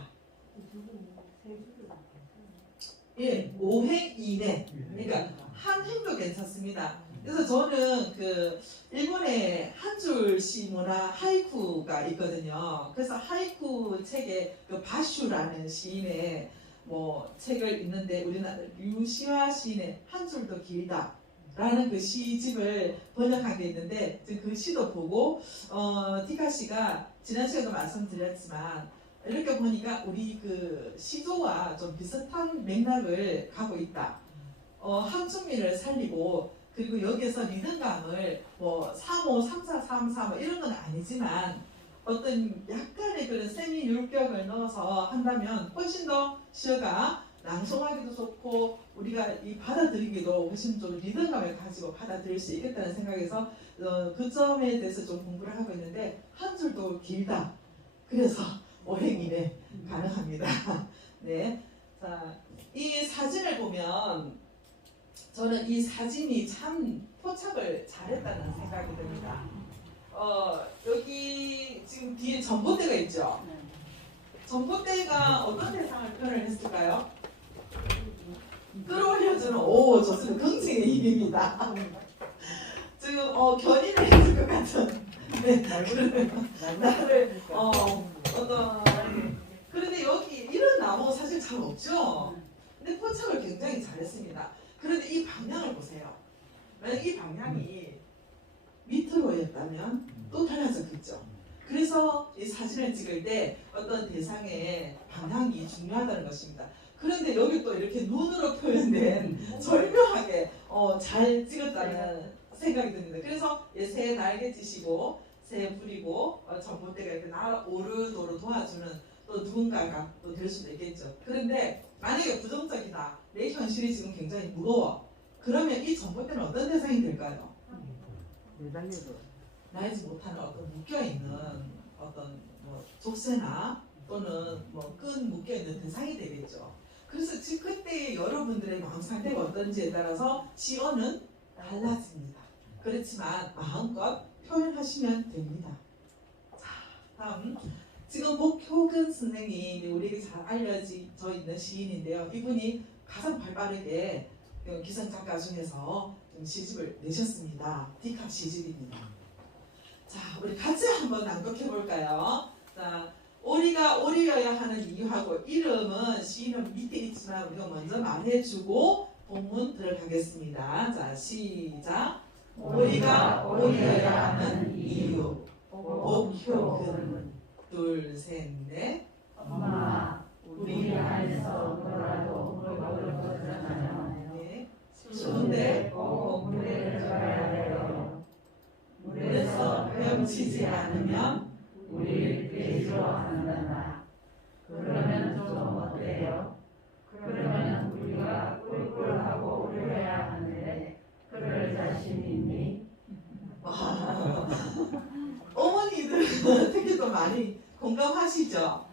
예, 5행 이내. 그러니까 한 행도 괜찮습니다. 그래서 저는 그 일본의 한 줄 시 문화 하이쿠가 있거든요. 그래서 하이쿠 책에 그 바슈라는 시인의 뭐 책을 읽는데 우리나라 류시화 시인의 한 줄도 길다라는 그 시집을 번역한 게 있는데 그 시도 보고 디카시가 지난 시간에도 말씀드렸지만 이렇게 보니까 우리 그 시조와 좀 비슷한 맥락을 가고 있다. 함축미를 살리고 그리고 여기에서 리듬감을 뭐 3호, 3사, 3사 뭐 이런 건 아니지만 어떤 약간의 그런 세미 율격을 넣어서 한다면 훨씬 더 시어가 낭송하기도 좋고 우리가 이 받아들이기도 훨씬 좀 리듬감을 가지고 받아들일 수 있겠다는 생각에서 그 점에 대해서 좀 공부를 하고 있는데 한 줄도 길다. 그래서 5행 이내 가능합니다. 네, 자, 이 사진을 보면 저는 이 사진이 참 포착을 잘했다는 생각이 듭니다. 여기 지금 뒤에 전봇대가 있죠. 전봇대가 어떤 대상을 표현을 했을까요? 끌어올려주는 좋습니다. 긍정의 힘입니다. 지금 견인을 해줄 것 같은 나를 어떤 그런데 여기 이런 나무 사실 잘 없죠. 근데 포착을 굉장히 잘했습니다. 그런데 이 방향을 보세요. 만약 이 방향이 밑으로였다면 또 달라졌겠죠. 그래서 이 사진을 찍을 때 어떤 대상의 방향이 중요하다는 것입니다. 그런데 여기 또 이렇게 눈으로 표현된 절묘하게 잘 찍었다는 생각이 듭니다. 그래서 새 날개 찌시고 새 부리고 전봇대가 이렇게 날아오르도록 도와주는 또 누군가가 또 될 수도 있겠죠. 그런데 만약에 부정적이다. 내 현실이 지금 굉장히 무거워. 그러면 이 전봇대는 어떤 대상이 될까요? 매달려도 날지 못하는 어떤 묶여있는 어떤 뭐 족쇄나 또는 뭐 끈 묶여있는 대상이 되겠죠. 그래서 지금 그때 여러분들의 마음 상태가 어떤지에 따라서 지어는 달라집니다. 그렇지만 마음껏 표현하시면 됩니다. 자, 다음 지금 복효근 선생님이 우리에게 잘 알려져 있는 시인인데요. 이분이 가장 발빠르게 기성작가 중에서 시집을 내셨습니다. D캅 시집입니다. 자, 우리 같이 한번 낭독해 볼까요? 자, 오리가 오리여야 하는 이유하고 이름은 시인은 밑에 있지만 우리가 먼저 말해주고 본문 들어가겠습니다. 자, 시작. 오리가 오리여야 하는 이유. 복효근. 둘, 셋, 넷. 엄마, 우리 안에서 뭐라도 먹을 것을 하면 네. 추운데 꼭 물에 들어가야 돼요. 물에서 헤엄치지 않으면 우리 돼지로 한단다. 그러면 좀 어때요? 그러면 우리가 꿀꿀하고 울어야 하는데 그럴 자신 있니? 어머니들 특히 또 많이 공감하시죠?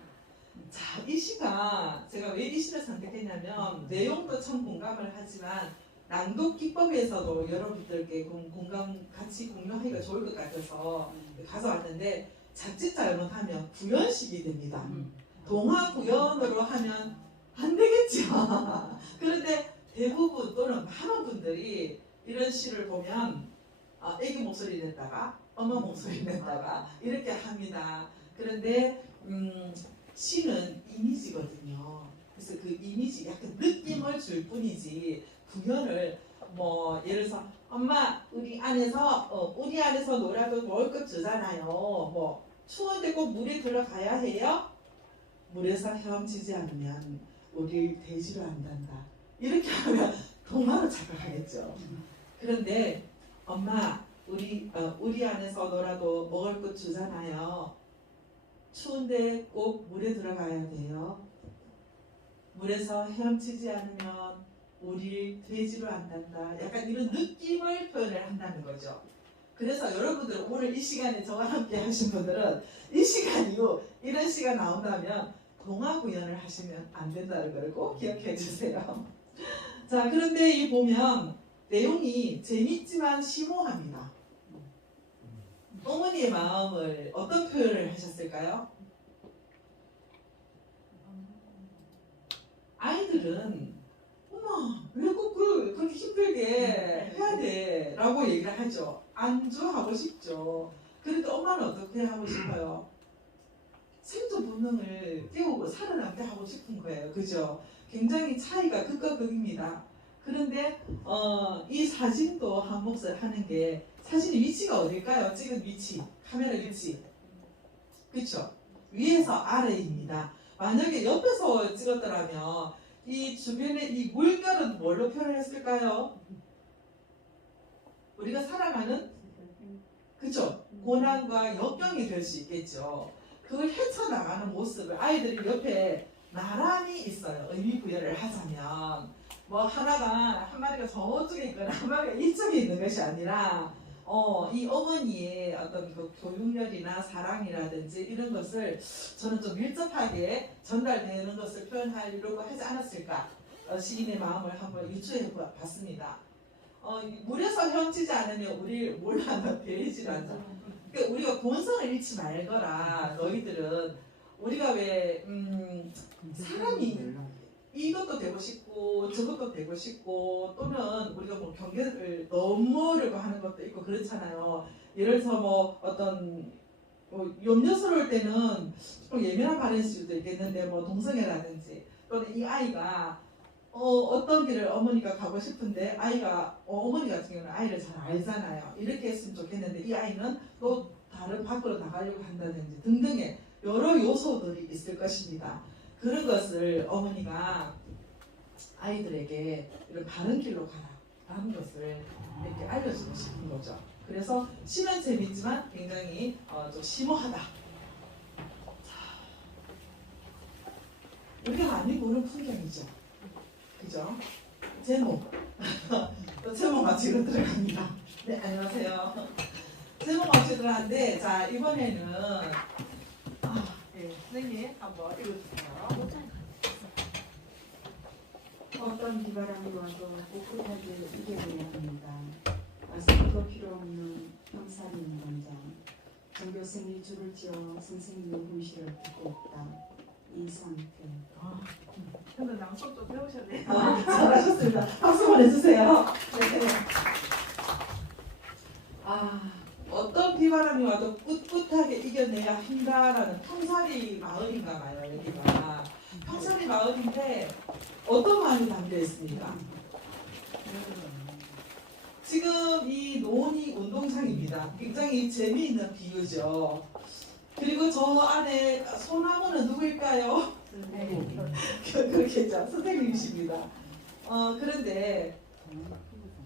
자, 이 시가 제가 왜 이 시를 선택했냐면 내용도 참 공감을 하지만 낭독 기법에서도 여러분들께 공감 같이 공유하기가 좋을 것 같아서 가져왔는데 자칫 잘못하면 구연식이 됩니다. 동화 구연으로 하면 안 되겠죠. 그런데 대부분 또는 많은 분들이 이런 시를 보면 애기 목소리 냈다가 엄마 목소리 냈다가 이렇게 합니다. 그런데 시는 이미지거든요. 그래서 그 이미지 약간 느낌을 줄 뿐이지 구현을 뭐 예를 들어서 엄마 우리 안에서 놀아도 먹을 것 주잖아요. 뭐 추운데 꼭 물에 들어가야 해요. 물에서 헤엄치지 않으면 우리 돼지로 한단다. 이렇게 하면 동화로 착각하겠죠. 그런데 엄마 우리 안에서 놀아도 먹을 것 주잖아요. 추운데 꼭 물에 들어가야 돼요. 물에서 헤엄치지 않으면 우리 돼지로 한단다. 약간 이런 느낌을 표현을 한다는 거죠. 그래서 여러분들 오늘 이 시간에 저와 함께 하신 분들은 이 시간 이후 이런 시가 나온다면 동화 구현을 하시면 안 된다는 걸 꼭 기억해 주세요. 자, 그런데 이 보면 내용이 재밌지만 심오합니다. 어머니의 마음을 어떤 표현을 하셨을까요? 아이들은 엄마 왜 꼭 그렇게 힘들게 해야 돼? 라고 얘기를 하죠. 안주하고 싶죠. 그런데 엄마는 어떻게 하고 싶어요? 생존 본능을 깨우고 살아남게 하고 싶은 거예요. 그죠? 굉장히 차이가 극과 극입니다. 그런데 이 사진도 한 몫을 하는 게 사진의 위치가 어딜까요? 찍은 위치, 카메라 위치. 그렇죠? 위에서 아래입니다. 만약에 옆에서 찍었더라면 이 주변에 이 물결은 뭘로 표현했을까요? 우리가 살아가는 그렇죠? 고난과 역경이 될 수 있겠죠. 그걸 헤쳐나가는 모습을 아이들이 옆에 나란히 있어요. 의미 부여를 하자면 뭐 한 마리가 저쪽에 있거나 한 마리가 이쪽에 있는 것이 아니라 이 어머니의 어떤 그 교육열이나 사랑이라든지 이런 것을 저는 좀 밀접하게 전달되는 것을 표현하려고 하지 않았을까 시인의 마음을 한번 유추해 봤습니다. 물에서 헤엄치지 않으면 우리 몰라 너 돼지란다. 그러니까 우리가 본성을 잃지 말거라. 너희들은 우리가 왜 사람이 이것도 되고 싶고 저것도 되고 싶고 또는 우리가 뭐 경계를 넘으려고 하는 것도 있고 그렇잖아요. 예를 들어서 뭐 어떤 뭐 염려스러울 때는 좀 예민한 발언일 수도 있겠는데 뭐 동성애라든지 또는 이 아이가 어떤 길을 어머니가 가고 싶은데 아이가 어머니 같은 경우는 아이를 잘 알잖아요. 이렇게 했으면 좋겠는데 이 아이는 또 다른 밖으로 나가려고 한다든지 등등의 여러 요소들이 있을 것입니다. 그런 것을 어머니가 아이들에게 이런 바른 길로 가라 라는 것을 이렇게 알려주고 싶은 거죠. 그래서 시는 재밌지만 굉장히 좀 심오하다. 우리가 많이 보는 풍경이죠. 그죠? 제목. 또 제목 맞추기로 들어갑니다. 네, 안녕하세요. 제목 맞추기로 들어가는데, 자, 이번에는, 네, 선생님 한번 읽어주세요. 어떤 비바람이 와도 꿋꿋하게 이겨내야 합니다. 마스크도 필요 없는 병살이인 원장. 전교생이 줄을 지어 선생님의 훈시를 듣고 있다. 이상태. 근데 낭송 좀 배우셨네요. 잘하셨습니다. 박수 보내주세요. 네. 어떤 비바람이 와도 꿋꿋하게 이겨내야 한다라는 평사리 마을인가 봐요, 여기가. 평사리 마을인데 어떤 마음이 담겨 있습니까? 지금 이 논이 운동장입니다. 굉장히 재미있는 비유죠. 그리고 저 안에 소나무는 누구일까요? 그렇겠죠. 선생님이십니다. 그런데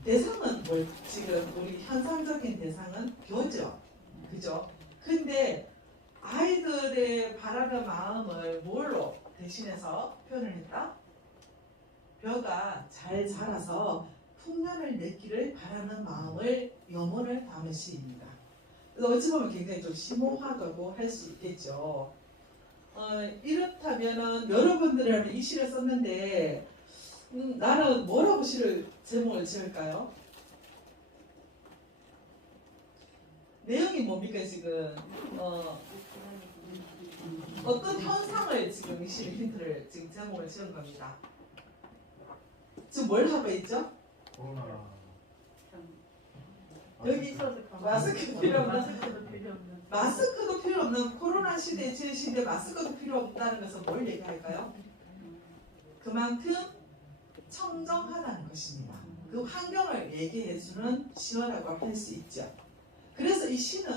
대상은 뭘 지금 우리 현상적인 대상은 벼죠. 그죠? 근데 아이들의 바라는 마음을 뭘로 대신해서 표현을 했다? 벼가 잘 자라서 풍년을 맺기를 바라는 마음을 염원을 담은 시입니다. 그래서 어찌 보면 굉장히 좀 심오하다고 할 수 있겠죠. 이렇다면은 여러분들이라면 이 시를 썼는데 나는 뭐라고 시를 제목을 지을까요? 내용이 뭡니까 지금? 어떤 현상을 지금 이 시를 힌트를 지금 제목을 지은 겁니다. 지금 뭘 하고 있죠? 코로나. 여기 마스크 필요 없는 마스크도 필요 없는 코로나 시대에 지으신데 마스크도 필요 없다는 것은 뭘 얘기할까요? 그만큼 청정하다는 것입니다. 그 환경을 얘기해주는 시어라고 할 수 있죠. 그래서 이 시는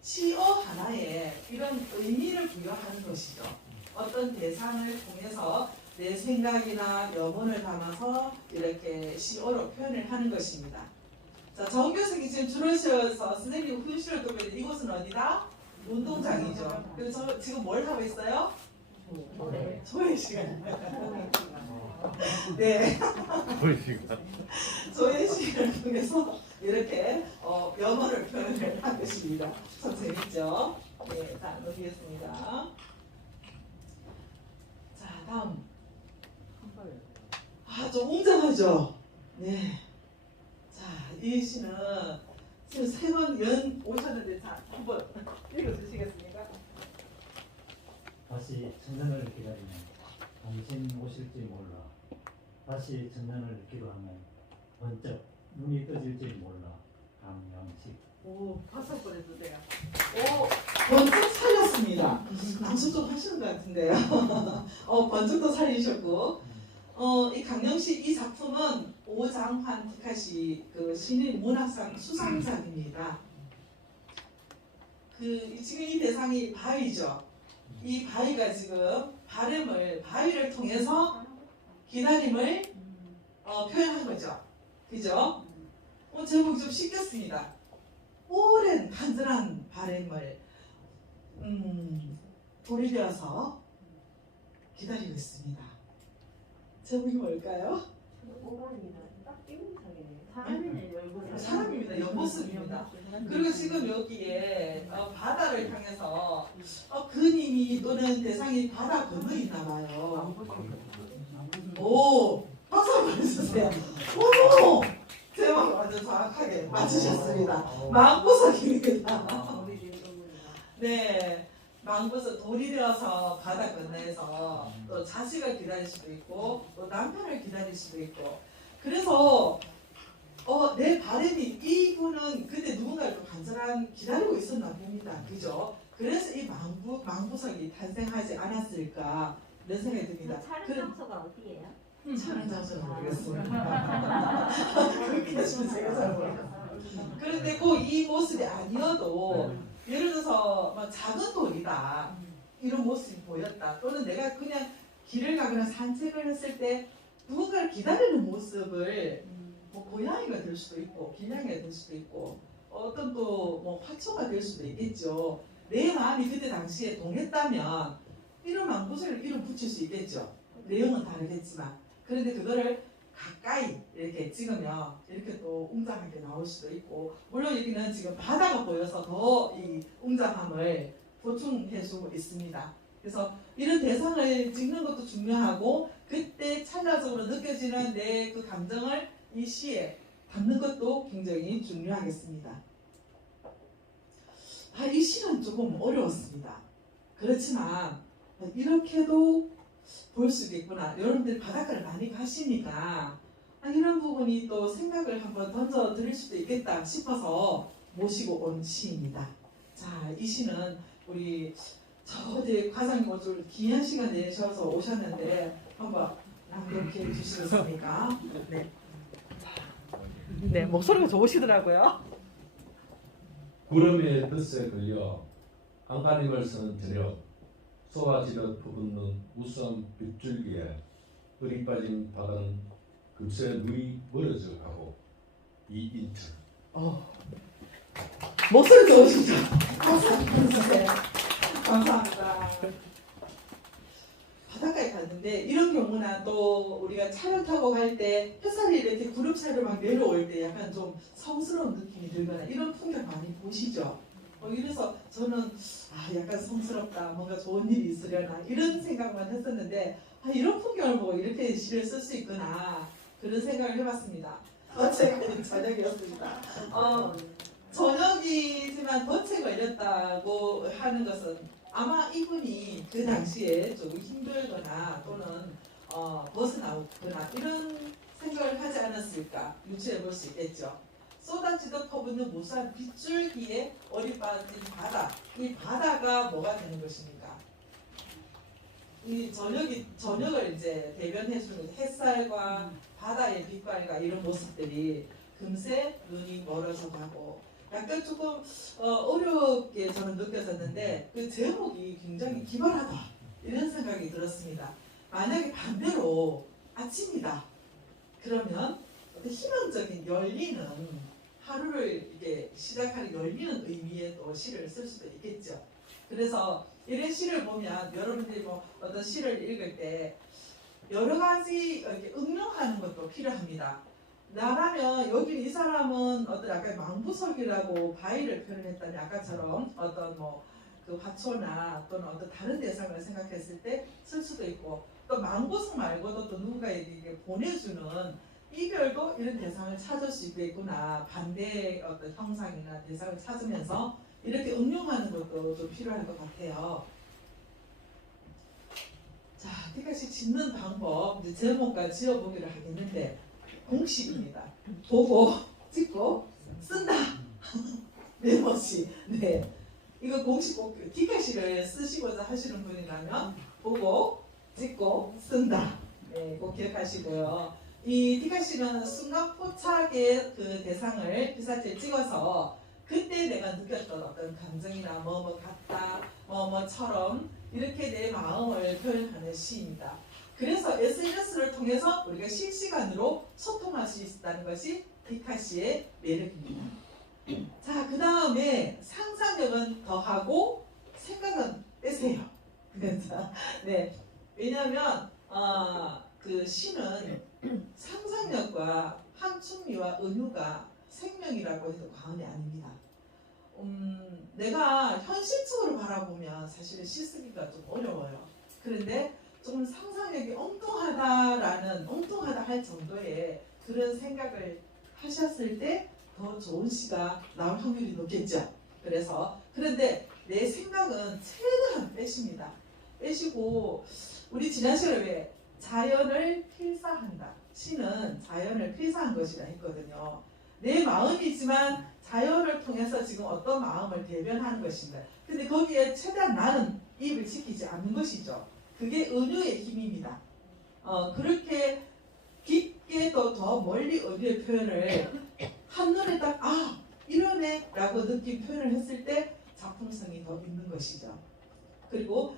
시어 하나에 이런 의미를 부여하는 것이죠. 어떤 대상을 통해서 내 생각이나 염원을 담아서 이렇게 시어로 표현을 하는 것입니다. 자, 정교생이 지금 줄을 세워서 선생님 훈시를 두고 있는데 이곳은 어디다? 운동장이죠. 그래서 저 지금 뭘 하고 있어요? 조회 시간. 네. 조회 시간을 통해서 이렇게 염원을 표현을 한 것입니다. 참 재밌죠? 네, 자, 넘기겠습니다. 자, 다음. 좀 웅장하죠? 네. 자, 이 시는 지금 3번 연 오셨는데, 자, 한번 읽어주시겠습니까? 다시 천년을 기다리면 당신 오실지 몰라. 다시 천년을 기도하면 번쩍 눈이 떠질지 몰라. 강영식. 오, 박수 보내주세요. 번쩍 살렸습니다. 방송 좀 하시는 것 같은데요. 번쩍도 살리셨고, 이 강영식 이 작품은 오장환 티카시 그 신인 문학상 수상작입니다. 지금 이 대상이 바위죠. 이 바위가 지금 바위를 통해서 기다림을 표현한 거죠. 그죠? 제목이 좀 쉽겠습니다. 오랜 간절한 바람을 돌려서 기다리고 있습니다. 제목이 뭘까요? 5번입니다. 딱 띄움상이네요. 사람이네, 얼굴. 사람입니다. 옆모습입니다. 그리고 지금 여기에 바다를 향해서 그님이 또는 대상이 바다 건너 있나 봐요. 오, 박수 한번 해주세요. 오, 제목 완전 정확하게 맞추셨습니다. 마음구석입니다. 네, 망고서 돈이 들어서 바다 건너에서 또 자식을 기다릴 수도 있고 또 남편을 기다릴 수도 있고 그래서 내 바람이 이분은 그때 누군가를 또 간절한 기다리고 있었나 봅니다. 그죠? 그래서 이 망부석이 탄생하지 않았을까 이런 생각이 듭니다. 촬영 장소가 어디예요? 촬영 장소는 모르겠습니다. 그렇게 하시면 제가 잘 모르겠어요. 그런데 꼭 이 모습이 아니어도 예를 들어서 막 작은 돌이다 이런 모습이 보였다 또는 내가 그냥 길을 가거나 산책을 했을 때 누군가를 기다리는 모습을 뭐 고양이가 될 수도 있고 길냥이가 될 수도 있고 어떤 또 뭐 화초가 될 수도 있겠죠. 내 마음이 그때 당시에 동했다면 이런 망부석을 이름 붙일 수 있겠죠. 내용은 다르겠지만 그런데 그거를 가까이 이렇게 찍으면 이렇게 또 웅장하게 나올 수도 있고 물론 여기는 지금 바다가 보여서 더 이 웅장함을 보충해주고 있습니다. 그래서 이런 대상을 찍는 것도 중요하고 그때 찰나적으로 느껴지는 내 그 감정을 이 시에 담는 것도 굉장히 중요하겠습니다. 이 시는 조금 어려웠습니다. 그렇지만 이렇게도 볼 수 있겠구나. 여러분들 바닷가를 많이 가시니까 이런 부분이 또 생각을 한번 던져 드릴 수도 있겠다 싶어서 모시고 온 시입니다. 자, 이 시는 우리 어제 과장님 오늘 귀한 시간 내셔서 오셨는데 한번 낭독해 주시겠습니까? 네. 네, 목소리가 좋으시더라고요. 구름의 덫에 걸려 안간힘을 쓰는 저녁 쏟아지듯 퍼붓는 우수한 빗줄기에 흐리 빠진 바다는 금세 눈이 멀어져 가고 이 인천 목소리 좋으시죠? 감사합니다. 감사합니다. 바닷가에 갔는데 이런 경우나 또 우리가 차를 타고 갈 때 햇살이 이렇게 구름차를 막 내려올 때 약간 좀 성스러운 느낌이 들거나 이런 풍경 많이 보시죠? 이래서 저는 약간 성스럽다 뭔가 좋은 일이 있으려나 이런 생각만 했었는데 이런 풍경을 보고 이렇게 시를 쓸 수 있구나 그런 생각을 해봤습니다. 어제가 저녁이었습니다. 저녁이지만 덫에 걸렸다고 하는 것은 아마 이분이 그 당시에 조금 힘들거나 또는 벗어나거나 이런 생각을 하지 않았을까 유추해 볼 수 있겠죠. 쏟아지듯 퍼붓는 무수한 빗줄기에 어리 빠진 바다. 이 바다가 뭐가 되는 것입니까? 이 저녁을 이제 대변해주는 햇살과 바다의 빛깔과 이런 모습들이 금세 눈이 멀어져 가고 약간 조금 어렵게 저는 느껴졌는데 그 제목이 굉장히 기발하다 이런 생각이 들었습니다. 만약에 반대로 아침이다 그러면 어떤 희망적인 열리는 하루를 이렇게 시작하는 열리는 의미의 또 시를 쓸 수도 있겠죠. 그래서 이런 시를 보면 여러분들이 뭐 어떤 시를 읽을 때 여러 가지 이렇게 응용하는 것도 필요합니다. 나라면 여기 이 사람은 어떤 약간 망부석이라고 바위를 표현했다면 아까처럼 어떤 뭐 그 화초나 또는 어떤 다른 대상을 생각했을 때 쓸 수도 있고 또 망부석 말고도 또 누군가에게 보내주는 이별도 이런 대상을 찾을 수 있겠구나. 반대의 어떤 형상이나 대상을 찾으면서 이렇게 응용하는 것도 좀 필요할 것 같아요. 자, 티카시 짓는 방법 이제 제목과 지어보기로 하겠는데 공식입니다. 보고 찍고 쓴다. 메모시. 네. 이거 공식 꼭 티카시를 쓰시고자 하시는 분이라면 보고 찍고 쓴다. 네, 꼭 기억하시고요. 이 티카시는 순간 포착의 그 대상을 피사체에 찍어서 그때 내가 느꼈던 어떤 감정이나 뭐 같다, 뭐처럼 이렇게 내 마음을 표현하는 시입니다. 그래서 SNS를 통해서 우리가 실시간으로 소통할 수 있다는 것이 티카시의 매력입니다. 자, 그 다음에 상상력은 더하고 생각은 빼세요. 네, 왜냐하면 그 시는 상상력과 함축미와 은유가 생명이라고 해도 과언이 아닙니다. 내가 현실적으로 바라보면 사실은 시 쓰기가 좀 어려워요. 그런데 좀 상상력이 엉뚱하다 할 정도의 그런 생각을 하셨을 때 더 좋은 시가 나올 확률이 높겠죠. 그런데 내 생각은 최대한 빼십니다. 빼시고 우리 지난 시간에 왜 자연을 필사한다. 시는 자연을 필사한 것이라 했거든요. 내 마음이지만 자연을 통해서 지금 어떤 마음을 대변하는 것인가. 근데 거기에 최대한 나는 입을 지키지 않는 것이죠. 그게 은유의 힘입니다. 그렇게 깊게 또 더 멀리 은유의 표현을 한눈에 딱 이러네 라고 느낀 표현을 했을 때 작품성이 더 있는 것이죠. 그리고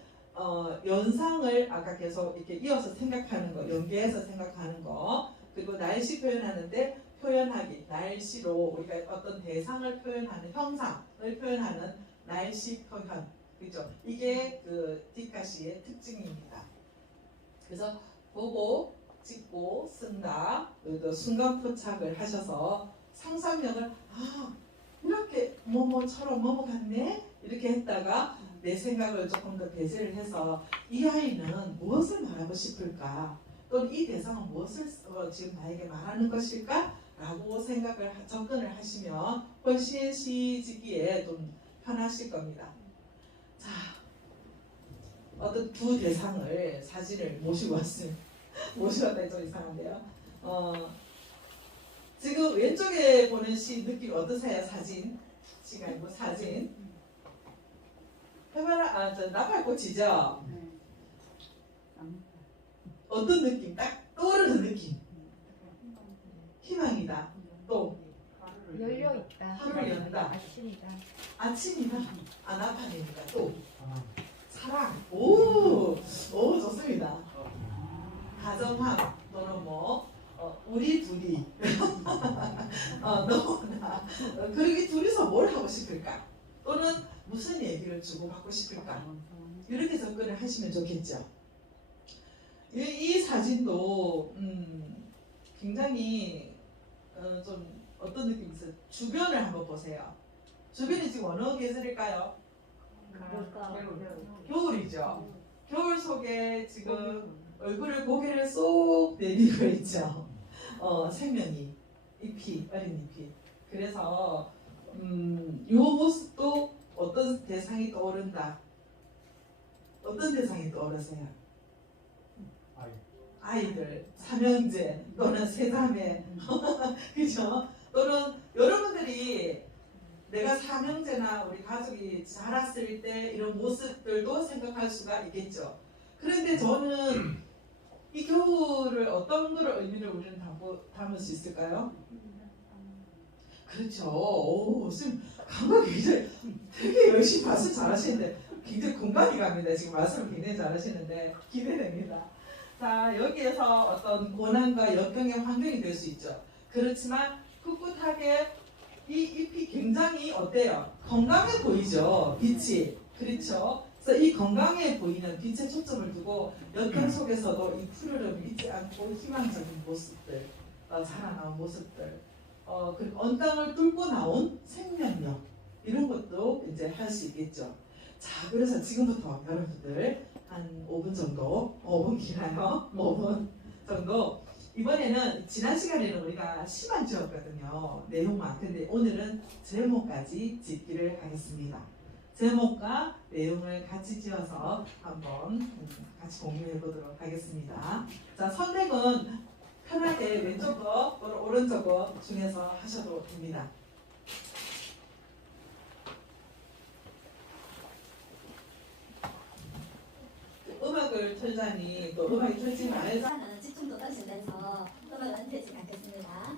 연상을 아까 계속 이렇게 이어서 생각하는 거, 연계해서 생각하는 거, 그리고 날씨 표현하는데 표현하기, 날씨로 우리가 어떤 대상을 표현하는 형상을 표현하는 날씨 표현, 그죠? 이게 그 디카시의 특징입니다. 그래서 보고, 찍고, 쓴다, 그리고 순간 포착을 하셔서 상상력을 이렇게 뭐뭐처럼 뭐뭐 같네 이렇게 했다가 내 생각을 조금 더 배제를 해서 이 아이는 무엇을 말하고 싶을까? 또는 이 대상은 무엇을 지금 나에게 말하는 것일까? 라고 생각을 접근을 하시면 훨씬 시 짓기에 좀 편하실 겁니다. 자, 어떤 두 대상을 사진을 모시고 왔습니다. 모시고 왔다니 좀 이상한데요. 지금 왼쪽에 보는 시 느낌 어떠세요? 사진? 시가 아니고 사진. 해봐라. 저 나팔꽃이죠? 어떤 느낌? 딱 떠오르는 느낌. 희망이다. 또 열려있다. 하루를 연다. 아침이다. 아침이다. 아나판입니다. 또 사랑. 오 좋습니다. 가정함 또는 우리 둘이 너무나 그러기 둘이서 뭘 하고 싶을까? 또는 무슨 얘기를 주고받고 싶을까? 이렇게 접근을 하시면 좋겠죠. 이 사진도 굉장히 좀 어떤 느낌이 있어요? 주변을 한번 보세요. 주변이 지금 어느 계절일까요? 겨울이죠. 겨울 속에 지금 얼굴을 고개를 쏙 내밀고 있죠. 생명이 잎이 어린 잎이. 그래서 이 모습도 어떤 대상이 떠오른다. 어떤 대상이 떠오르세요? 아이들, 삼형제 또는 세자매, 그죠? 또는 여러분들이 내가 삼형제나 우리 가족이 자랐을 때 이런 모습들도 생각할 수가 있겠죠. 그런데 저는 이 겨울을 어떤 거를 의미를 우리는 담을 수 있을까요? 그렇죠. 오, 지금 감각이 굉장히 되게 열심히 말씀 잘하시는데 굉장히 공감이 갑니다. 지금 말씀을 굉장히 잘하시는데 기대됩니다. 자, 여기에서 어떤 고난과 역경의 환경이 될 수 있죠. 그렇지만 꿋꿋하게 이 잎이 굉장히 어때요? 건강해 보이죠. 빛이. 그렇죠. 그래서 이 건강해 보이는 빛에 초점을 두고 역경 속에서도 이 푸르름 잊지 않고 희망적인 모습들, 자라나온 모습들, 그리고 언땅을 뚫고 나온 생명력 이런 것도 이제 할 수 있겠죠. 자, 그래서 지금부터 여러분들 한 5분 정도, 5분 기나요? 5분 정도. 이번에는 지난 시간에는 우리가 시만 지었거든요. 내용만. 근데 오늘은 제목까지 짓기를 하겠습니다. 제목과 내용을 같이 지어서 한번 같이 공유해 보도록 하겠습니다. 자, 선택은 편하게 왼쪽 거 또는 오른쪽 거 중에서 하셔도 됩니다. 음악을 틀자니 또 음악이 틀지 말자. 집중도 떨어지면서 음악은 틀지 않겠습니다.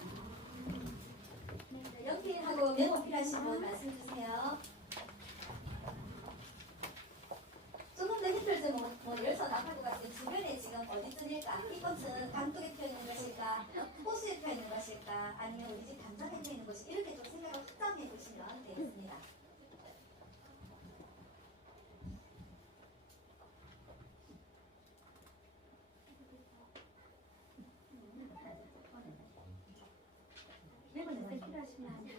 연필하고 메모 필요하신 분 말씀 주세요. 조금 더 힘들지 열서 나팔 것 같은 주변에 지금 어디쯤일까? 이 꽃은 강둑에 펴 있는 것일까? 호수에 펴 있는 것일까? 아니면 우리 집 담장에 펴 있는 것일까? 이렇게 좀 생각을 확장해 보시면 되겠습니다. 메모는 필요하시면 안 돼요.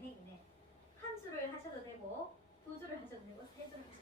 5행이네. 한 줄을 하셔도 되고 두 줄을 하셔도 되고 세 줄을 하셔도